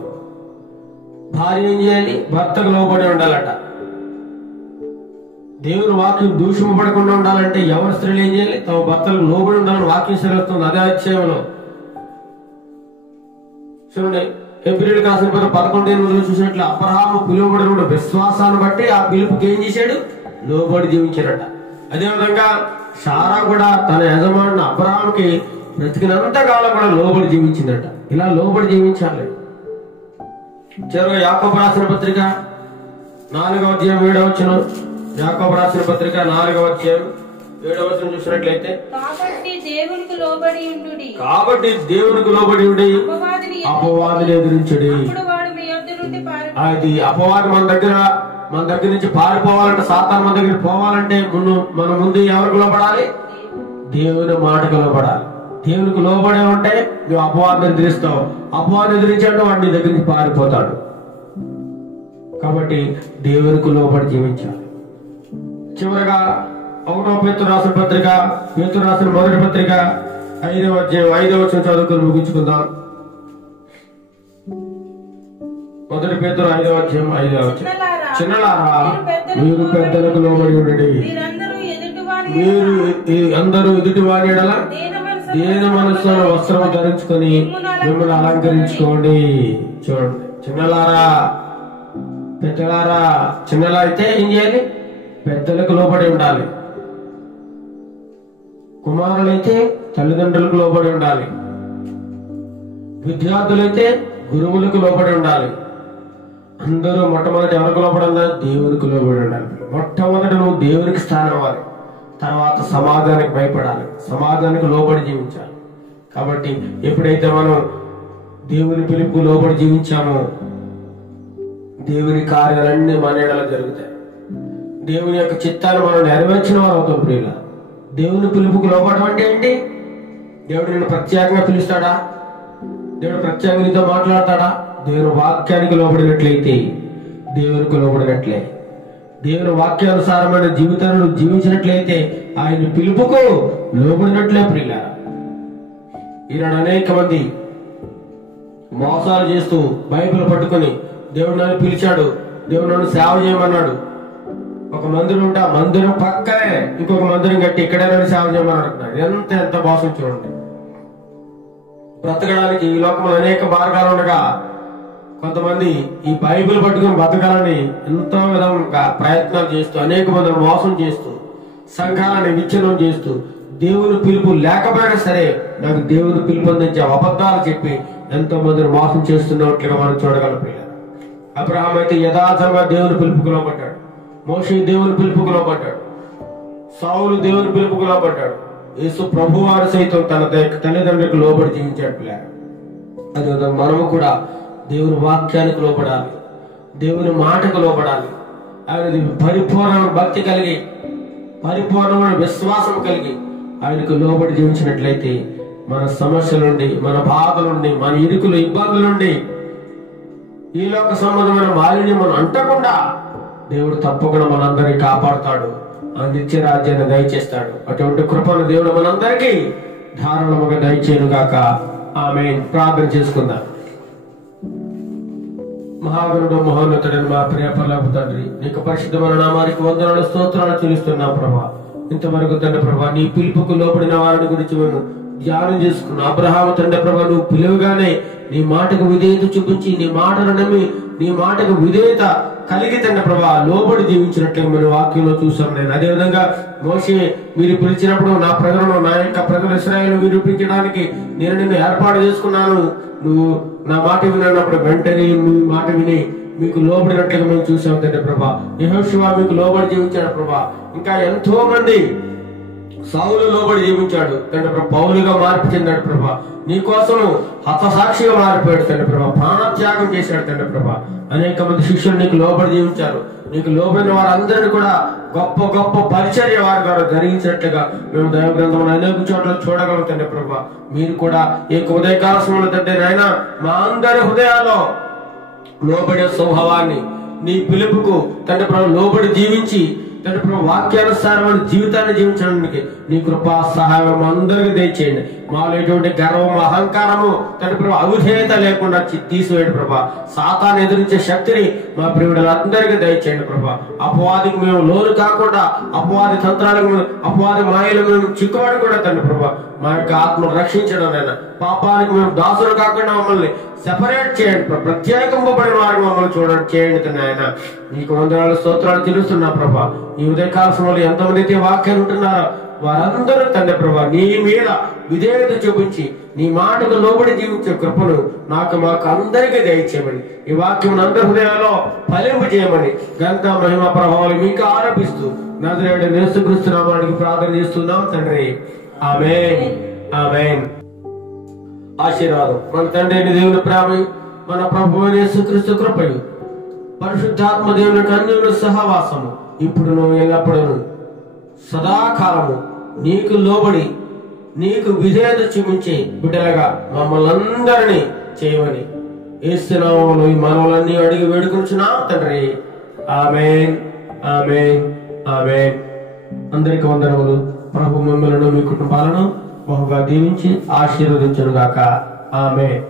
భార్య ఏం చేయాలి? భర్తకు లోబడి ఉండాలట. దేవుని వాక్యం దూషింపబడకుండా ఉండాలంటే ఎవరి స్త్రీలు ఏం చేయాలి? తమ భర్తలకు లోబడి ఉండాలని వాక్యం సెలవుస్తుంది. అదే అధ్యాయంలో చూడండి, హెబ్రీయులకు రాసిన పత్రిక 11:8 చూసినట్లు అబ్రహాము పిలువబడిన విశ్వాసాన్ని బట్టి ఆ పిలుపుకి ఏం చేశాడు? లోబడి జీవించాడట. అదేవిధంగా శారా కూడా తన యజమాని అబ్రహాముకి బ్రతికినంత కాలం కూడా లోబడి జీవించిందట. ఇలా లోబడి జీవించాలి. చివరిగా యాకోబు రాసిన పత్రిక 4వ అధ్యాయం 7వ వచనం. యాకోబు రాసిన పత్రిక 4వ అధ్యాయం 7వ వచనం చూసినట్లయితే, కాబట్టి దేవునికి లోబడి ఉండుడి, అపవాదిని ఎదిరించుడి. వాడు మీ యొద్ద నుండి అది అపవాది మన దగ్గర నుంచి పారిపోవాలంటే, సాతాను మన దగ్గర పోవాలంటే మన ముందు ఎవరికి లోబడాలి? దేవుని మాటకు లోబడాలి. దేవునికి లోబడే ఉంటే నువ్వు అపవాదిని ఎదిరిస్తావు. అపవాదిని ఎదిరించాడు వాడు నీ దగ్గర నుంచి పారిపోతాడు. కాబట్టి దేవునికి లోబడి జీవించాలి. చివరగా 1వ పేతురు రాసిన పత్రిక, పేతురు రాసిన మొదటి పత్రిక 5వ అధ్యాయం 5వ వచనం చదువుకుని ముగించుకుందాం. 1 పేతురు 5వ అధ్యాయం 5వ వచనం. చిన్నలారా, మీరు పెద్దలకు లోబడి ఉండండి. మీరు అందరూ ఎదుటివారి ఎడల దేన మనస్సును వస్త్రం ధరించుకొని మిమ్మల్ని అలంకరించుకోండి. చూడండి, చిన్నలారా పెద్దలారా. చిన్నలా అయితే ఏం చేయాలి? పెద్దలకు లోబడి ఉండాలి. కుమారులైతే తల్లిదండ్రులకు లోబడి ఉండాలి. విద్యార్థులైతే గురువులకు లోబడి ఉండాలి. అందరూ మొట్టమొదటి ఎవరికి లోబడి ఉండాలి? దేవునికి లోబడి ఉండాలి. మొట్టమొదటి నువ్వు దేవునికి స్థానం ఇవ్వాలి. తర్వాత సమాజానికి భయపడాలి, సమాజానికి లోబడి జీవించాలి. కాబట్టి ఎప్పుడైతే మనం దేవుని పిలుపు లోబడి జీవించామో దేవుని కార్యాలన్నీ మన ఎడల జరుగుతాయి. దేవుని యొక్క చిత్తాన్ని మనం నెరవేర్చిన వారు అవుతాం. ప్రియుల, దేవుని పిలుపుకు లోబడడం అంటే ఏంటి? దేవుడు నిన్ను ప్రత్యేకంగా పిలుస్తాడా? దేవుడు ప్రత్యేకంగా నీతో మాట్లాడతాడా? దేవుని వాక్యానికి లోబడినట్లయితే దేవునికి లోబడినట్లే. దేవుని వాక్యానుసారమైన జీవితాలను జీవించినట్లయితే ఆయన పిలుపుకు లోబడినట్లే. ప్రియుల, ఈనాడు అనేక మంది మోసాలు చేస్తూ బైబిల్ పట్టుకుని దేవుడు నన్ను పిలిచాడు, దేవుడు నన్ను సేవ చేయమన్నాడు. ఒక మందిరం ఉంటే ఆ మందిరం పక్కనే ఇంకొక మందిరం కట్టి ఇక్కడే నన్ను సేవ చేయమని అంటున్నాడు. ఎంత మోసం చూడండి. బ్రతకడానికి ఈ లోకంలో అనేక మార్గాలు ఉండగా కొంతమంది ఈ బైబిల్ పట్టుకుని బతకాలని ఎంతో విధంగా ప్రయత్నాలు చేస్తూ అనేక మందిని మోసం చేస్తూ సంఘాలని విచ్ఛిన్నం చేస్తూ దేవుని పిలుపు లేకపోయినా సరే నాకు దేవుని పిలుపు అందించే అబద్ధాలు చెప్పి ఎంతో మందిని మోసం చేస్తున్నట్లుగా మనం చూడగలం. అబ్రహాం అయితే యథార్థంగా దేవుని పిలుపుకు లోబడ్డాడు. మోషే దేవుని పిలుపుకు లోబడ్డాడు. సౌలు దేవుని పిలుపుకు లోబడ్డాడు. యేసు ప్రభువారు సైతం తన తల్లిదండ్రులకు లోబడి జీవించాడు. అదేవిధంగా మనము కూడా దేవుని వాక్యానికి లోబడాలి, దేవుని మాటకు లోబడాలి. ఆయన పరిపూర్ణమైన భక్తి కలిగి పరిపూర్ణమైన విశ్వాసం కలిగి ఆయనకు లోబడి జీవించినట్లయితే మన సమస్యల నుండి, మన బాధల నుండి, మన ఇరుకులు ఇబ్బందుల నుండి, ఈ లోక సంబంధమైన మాలిన్యం మనం అంటకుండా దేవుడు తప్పకుండా మనందరినీ కాపాడుతాడు. ఆ నిత్య రాజ్యాన్ని దయచేస్తాడు. అటువంటి కృపను దేవుడు మనందరికీ ధారాళముగా దయచేయను గాక. ఆమేన్. ప్రార్థన చేసుకుందాం. మహాగణుడు మహోన్నతుడైన మా ప్రియ పరలోక తండ్రి, నీకు పరిశుద్ధమైన నామానికి వందనాలు స్తోత్రాలు చెల్లిస్తున్నాం ప్రభా. ఇంతవరకు తండ్రి ప్రభా నీ పిలుపుకు లోబడిన వారిని గురించి మేము ధ్యానం చేసుకున్నాం. అబ్రహాము తండ్రి ప్రభా నువ్వు పిలువగానే నీ మాటకు విధేయత చూపించి నీ మాటను నమ్మి నీ మాటకు విధేయత కలిగి తండ్రి ప్రభా లోబడి జీవించినట్లుగా మన వాక్యంలో చూసాం. నేను అదేవిధంగా మోషే మీరు పిలిచినప్పుడు నా ప్రజలను, నా యొక్క ప్రజలు ఇశ్రాయేలును నిరూపించడానికి నేను నిన్ను ఏర్పాటు చేసుకున్నాను, నువ్వు నా మాట వినప్పుడు వెంటనే నీ మాట విని మీకు లోబడినట్లుగా మేము చూసాం తండ్రి ప్రభా. యెహోషువ మీకు లోబడి జీవించాడు ప్రభా. ఇంకా ఎంతో మంది సౌలు లోబడి జీవించాడు తండ్రి ప్రభా. పౌలుగా మార్పు చెందాడు ప్రభా. నీ కోసం హతసాక్షిగా మారిపోయాడు తండ్రి ప్రభా. ప్రాణత్యాగం చేశాడు తండ్రి ప్రభా. అనేక మంది శిష్యులు నీకు లోబడి జీవించారు. నీకు లోబడిన వారందరినీ కూడా గొప్ప గొప్ప పరిచర్య వారి ద్వారా జరిగించినట్లుగా మేము దైవ గ్రంథంలో అనేక చోట్ల చూడగలం తండ్రి ప్రభా. మీరు కూడా ఈ ఉదయకాల సమయంలో తండ్రి నాయన మా అందరి హృదయాల్లో లోబడే స్వభావాన్ని నీ పిలుపుకు తండ్రి ప్రభు లోబడి జీవించి తండ్రి ప్రభు వాక్యానుసారమైన జీవితాన్ని జీవించడానికి నీ కృపా సహాయం అందరికీ దయచేయండి. మాలో ఎటువంటి గర్వము, అహంకారము తండ్రి ప్రభు అవిధేయత లేకుండా తీసివేయండి ప్రభా. సాతాను ఎదిరించే శక్తిని మా ప్రియులందరికీ దయచేయండి ప్రభా. అపవాదికి మేము లోను కాకుండా, అపవాది తంత్రాలకు, అపవాది మాయలకు మేము చిక్కుబడి కూడా తండ్రి ప్రభా మా యొక్క ఆత్మను రక్షించడం అయినా పాపానికి మేము దాసులు కాకుండా మమ్మల్ని సెపరేట్ చేయండి. ప్రత్యేకింపబడిన వారిని మమ్మల్ని చూడండి చేయండి ఆయన. నీకు వందనాలు స్తోత్రాలు తెలుస్తున్నా ప్రభా. ఈ ఉదయకాల సమయంలో ఎంతమంది అయితే వాక్యాలు ఉంటున్నారో వారందరూ తండ్రి ప్రభా నీ మీద విధేయత చూపించి నీ మాటకు లోబడి జీవించే కృపను మాకు అందరికీ దయచేయమని, ఈ వాక్యం అందరి హృదయాల్లో ఫలింపు చేయమని గంత మహిమ ప్రభావాలు మీకు ఆరోపిస్తూ నజరేయుడైన యేసుక్రీస్తు నామానికి ప్రార్థన చేస్తున్నాం తండ్రి. ఆమేన్, ఆమేన్. ఆశీర్వాదం. మన తండ్రి అయిన దేవుని ప్రేమ, మన ప్రభువైన యేసుక్రీస్తు కృపయు, పరిశుద్ధాత్మ దేవుని అన్యోన్య సహవాసము ఇప్పుడును ఎల్లప్పుడూ సదాకాలము నీకు లోబడి నీకు విధేయత చూపించే బిడ్డలుగా మమ్మల్ని అందరినీ చేయమని యేసు నామములో ఈ మనవులన్నీ అడిగి వేడుకొనుచున్నాం తండ్రి. ఆమేన్, ఆమేన్, ఆమేన్. అందరికి వందనములు. ప్రభు మిమ్మల్ని మీ కుటుంబాలను బహుగా దీవించి ఆశీర్వదించును గాక. ఆమేన్.